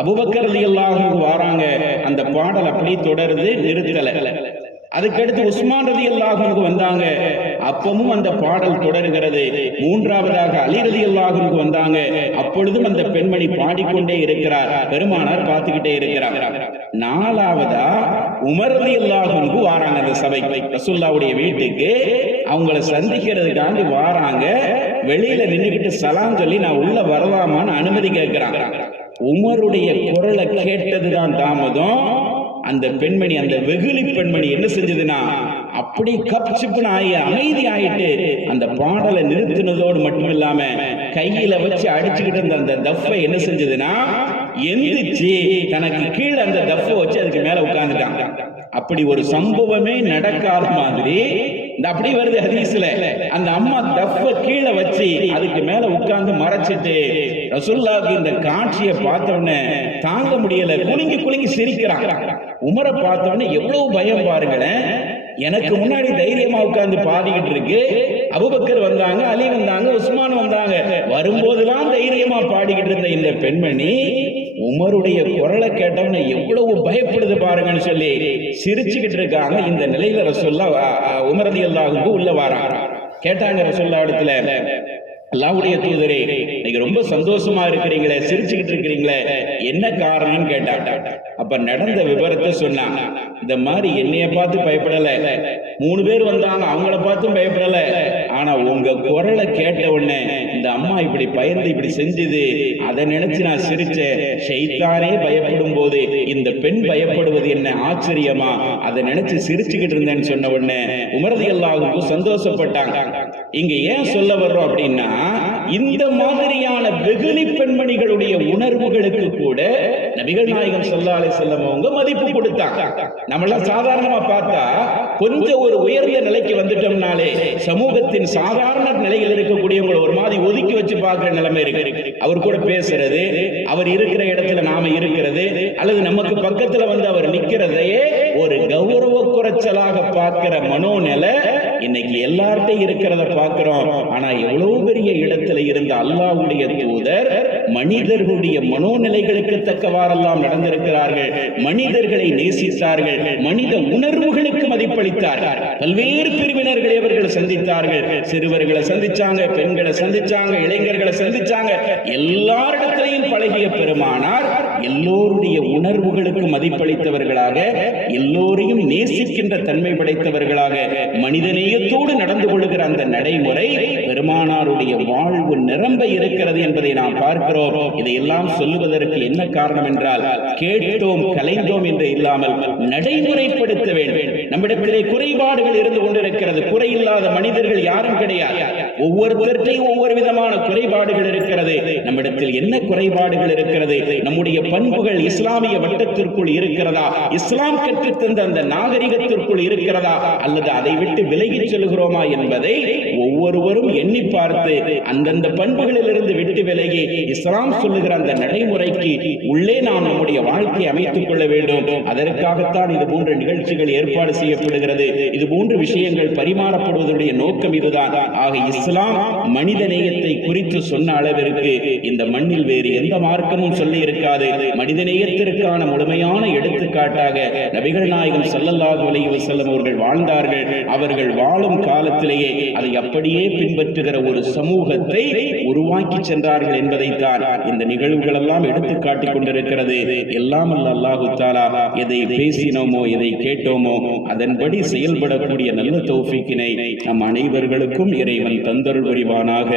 அபூபக்கர் ரலியல்லாஹு அன்ஹு வராங்க. அந்த பாடல் அப்படியே தொடருது, நிறுத்தல. அதுக்கடுத்து உஸ்மான் ரலியல்லாஹு அன்ஹு வந்தாங்க. அப்பவும் அந்த பாடல் தொடர்கிறது. மூன்றாவதாக அலி ரலியல்லாஹு அன்ஹு வந்தாங்க. அப்பொழுதும் அந்த பெண்மணி பாடிக்கொண்டே இருக்கிறார். பெருமானார் பார்த்துக்கிட்டே இருக்கிறார். நாலாவதா உமர் ரலியல்லாஹு அன்ஹு வராங்க. அந்த சபை ரசூலுல்லாஹ்வுடைய வீட்டுக்கு அவங்கள சந்திக்கிறதுக்காண்டி வாராங்க. வெளியில நின்றுகிட்டு சலாம் சொல்லி நான் உள்ள வரலாமான்னு அனுமதி கேட்கிறாங்க. உமருடைய குரலை கேட்டதுதான் தாமதம். அந்த பெண்மணி, அந்த வெகுளி பெண்மணி என்ன செஞ்சதுன்னா அப்படி கப்சிப்புன்னு ஆகி அமைதி ஆயிட்டு அந்த பாடலை நிறுத்தினதோடு மட்டும் இல்லாம கையில வச்சு அடிச்சுக்கிட்டு இருந்த அந்த தஃப்பை என்ன செஞ்சதுன்னா எந்திரிச்சு தனக்கு கீழே அந்த தஃப்பை வச்சு அதுக்கு மேல உட்கார்ந்துட்டாங்க. அப்படி ஒரு சம்பவமே நடக்காத மாதிரி அப்படி வருது ஹதீஸ்ல. அந்த அம்மா தஃப்பை கீழே வச்சு அதுக்கு மேல உட்கார்ந்து மறைச்சிட்டு ரசூலுல்லாஹ்வுக்கு இந்த காட்சியை பார்த்த உடனே தாங்க முடியல, குலுங்கி குலுங்கி சிரிக்கிறாங்க. உமரை பார்த்த உடனே எவ்வளவு பயம் பாருங்களேன். எனக்கு முன்னாடி தைரியமா உட்கார்ந்து பாடிக்கிட்டு இருக்கு. அபூபக்கர் வந்தாங்க, அலி வந்தாங்க, உஸ்மான் வந்தாங்க. வரும்போதெல்லாம் தைரியமா பாடிக்கிட்டு இருந்த இந்த பெண்மணி உமருடைய குரலை கேட்டவன எவ்வளவு பயப்படுது பாருங்கன்னு சொல்லி சிரிச்சுக்கிட்டு இருக்காங்க. இந்த நிலையில ரசூலுல்லாஹ் உமர் ரலியல்லாஹு அன்ஹு உள்ள வராங்க. கேட்டாங்க ரசூலுல்லாஹ் இடத்துல, அல்லாஹ்வுடைய தூதரே, நீங்க ரொம்ப சந்தோஷமா இருக்கிறீங்களே, சிரிச்சுக்கிட்டு இருக்கிறீங்களே, என்ன காரணம்னு கேட்டாங்க. அப்ப நடந்த விவரத்தை சொன்னாங்க. இந்த மாதிரி என்னைய பார்த்து பயப்படல, 3 பேர் வந்தாங்க, அவங்கள பார்த்தும் பயப்படல. ஆனா உங்க குரலை கேட்ட உடனே இந்த அம்மா இப்படி பயந்து இப்படி செஞ்சது, அதை நினைச்சு நான் சிரிச்சேன். ஷைத்தானே பயப்படும் போது இந்த பெண் பயப்படுவது என்ன ஆச்சரியமா, அதை நினைச்சு சிரிச்சுக்கிட்டு இருந்தேன்னு சொன்ன உடனே உமர் ரலியல்லாஹு அன்ஹு சந்தோஷப்பட்டாங்க. இங்க ஏன் சொல்ல வர்றோம் அப்படின்னா, இந்த மாதிரியான வெகுளி பெண்மணிகளுடைய உணர்வுகளுக்கு கூட நபிகள் நாயகம் ஸல்லல்லாஹு அலைஹி வஸல்லம் அவங்க மதிப்பு கொடுத்தாங்க. நம்மளாம் சாதாரணமா பார்த்தா கொஞ்சம் ஒரு உயர்ந்த நிலைக்கு வந்துட்டோம்னாலே சமூகத்தின் சாதாரண நிலையில் இருக்கக்கூடியவங்களை ஒரு மாதிரி ஒதுக்கி வச்சு பார்க்கிற நிலைமை இருக்கு. அவர் கூட பேசுறது, அவர் இருக்கிற இடத்துல நாம இருக்கிறது, அல்லது நமக்கு பக்கத்துல வந்து அவர் நிக்கிறதையே ஒரு கௌரவ குறைச்சலாக பார்க்கிற மனோநிலை இன்னைக்கு எல்லார்ட்டையும் இருக்கிறத பார்க்கிறோம். ஆனா எவ்வளவு பெரிய இடத்துல இருந்த அல்லாஹ்வுடைய தூதர் மனிதர்களுடைய மனோநிலைகளுக்கு தக்கவாறெல்லாம் நடந்திருக்கிறார்கள். மனிதர்களை நேசித்தார்கள், மனித உணர்வுகளுக்கு மதிப்பளித்தார்கள். பல்வேறு பிரிவினர்களை அவர்கள் சந்தித்தார்கள். சிறுவர்களை சந்திச்சாங்க, பெண்களை சந்திச்சாங்க, இளைஞர்களை சந்திச்சாங்க. எல்லாரிடத்திலையும் பழகிய பெருமானார் எல்லோருடைய உணர்வுகளுக்கு மதிப்பளித்தவர்களாக, எல்லோரையும் நேசிக்கின்ற தன்மை படைத்தவர்களாக, மனிதநேயத்தோடு நடந்து கொள்ளுகிற அந்த நடைமுறை பெருமானாருடைய வாழ்வு நிரம்ப இருக்கிறது என்பதை நாம் பார்க்கிறோம். இதையெல்லாம் சொல்லுவதற்கு என்ன காரணம் என்றால், கேட்டோம் கலைந்தோம் என்று இல்லாமல் நடைமுறைப்படுத்த வேண்டும். நம்மிடத்திலே குறைபாடுகள் இருந்து கொண்டிருக்கிறது. குறையில்லாத மனிதர்கள் யாரும் கிடையாது. ஒவ்வொருத்தருக்கும் ஒவ்வொரு விதமான குறைபாடுகள் இருக்கிறது. நம்மிடத்தில் என்ன குறைபாடுகள் இருக்கிறது? நம்முடைய பண்புகள் இஸ்லாமிய வட்டத்திற்குள் இருக்கிறதா? இஸ்லாம் கற்றுத்தந்த அந்த நாகரிகத்திற்குள் இருக்கிறதா? அல்லது அதை விட்டு விலகிச் செல்கிறோமா என்பதை ஒவ்வொருவரும் எண்ணி பார்த்து அந்தந்த பண்புகளில் இருந்து விட்டு விலகி இஸ்லாம் சொல்லுகிற அந்த நடைமுறைக்கு உள்ளே நாம் நம்முடைய வாழ்க்கையை அமைத்துக் கொள்ள வேண்டும். அதற்காகத்தான் இது போன்ற நிகழ்ச்சிகள் ஏற்பாடு செய்யப்படுகிறது. இது போன்ற விஷயங்கள் பரிமாறப்படுவதனுடைய நோக்கம் இதுதான். ஆக இஸ்லாம் மனித நேயத்தை குறித்து சொன்ன அளவிற்கு இந்த மண்ணில் வேறு எந்த மார்க்கமும் சொல்லி இருக்காது. மனித நேயத்திற்கான முழுமையான எடுத்துக்காட்டாக நபிகள் நாயகம் ஸல்லல்லாஹு அலைஹி வஸல்லம் அவர்கள் வாழ்ந்தார்கள். அவர்கள் வாழும் காலத்திலேயே அதை அப்படியே பின்பற்றுகிற ஒரு சமூகத்தை உருவாக்கி சென்றார்கள் என்பதைத்தான் இந்த நிகழ்வுகள் எல்லாம் எடுத்து காட்டிக் கொண்டிருக்கிறது. எல்லாம் அல்லாஹ் தஆலா எதை பேசினோமோ, எதை கேட்டோமோ அதன்படி செயல்படக்கூடிய நல்ல தௌஃபீக்கினை நம் அனைவர்களுக்கும் இறைவன் தந்தருள் புரிவானாக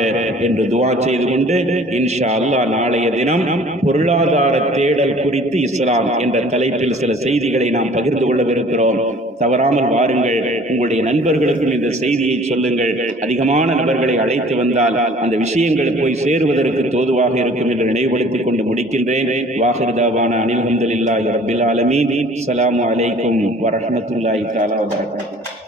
என்று துஆ செய்து கொண்டு, இன்ஷா அல்லாஹ் நாளைய தினம் பொருளாதார தேடல் குறித்து இஸ்லாம் என்ற தலைப்பில் சில செய்திகளை நாம் பகிர்ந்து கொள்ளவிருக்கிறோம். தவறாமல் வாருங்கள். உங்களுடைய நண்பர்களுக்கும் இந்த செய்தியை சொல்லுங்கள். அதிகமான நபர்களை அழைத்து வந்தால் அந்த விஷயங்கள் போய் சேருவதற்கு தோதுவாக இருக்கும் என்று நினைவுபடுத்திக் கொண்டு முடிக்கின்றேன். வாஹிர் தாவான அனில் ஹம்துலில்லாஹி ரப்பில் ஆலமீன். அஸ்ஸலாமு அலைக்கும் வரஹ்மத்துல்லாஹி தஆலா வபரகாத்துஹு.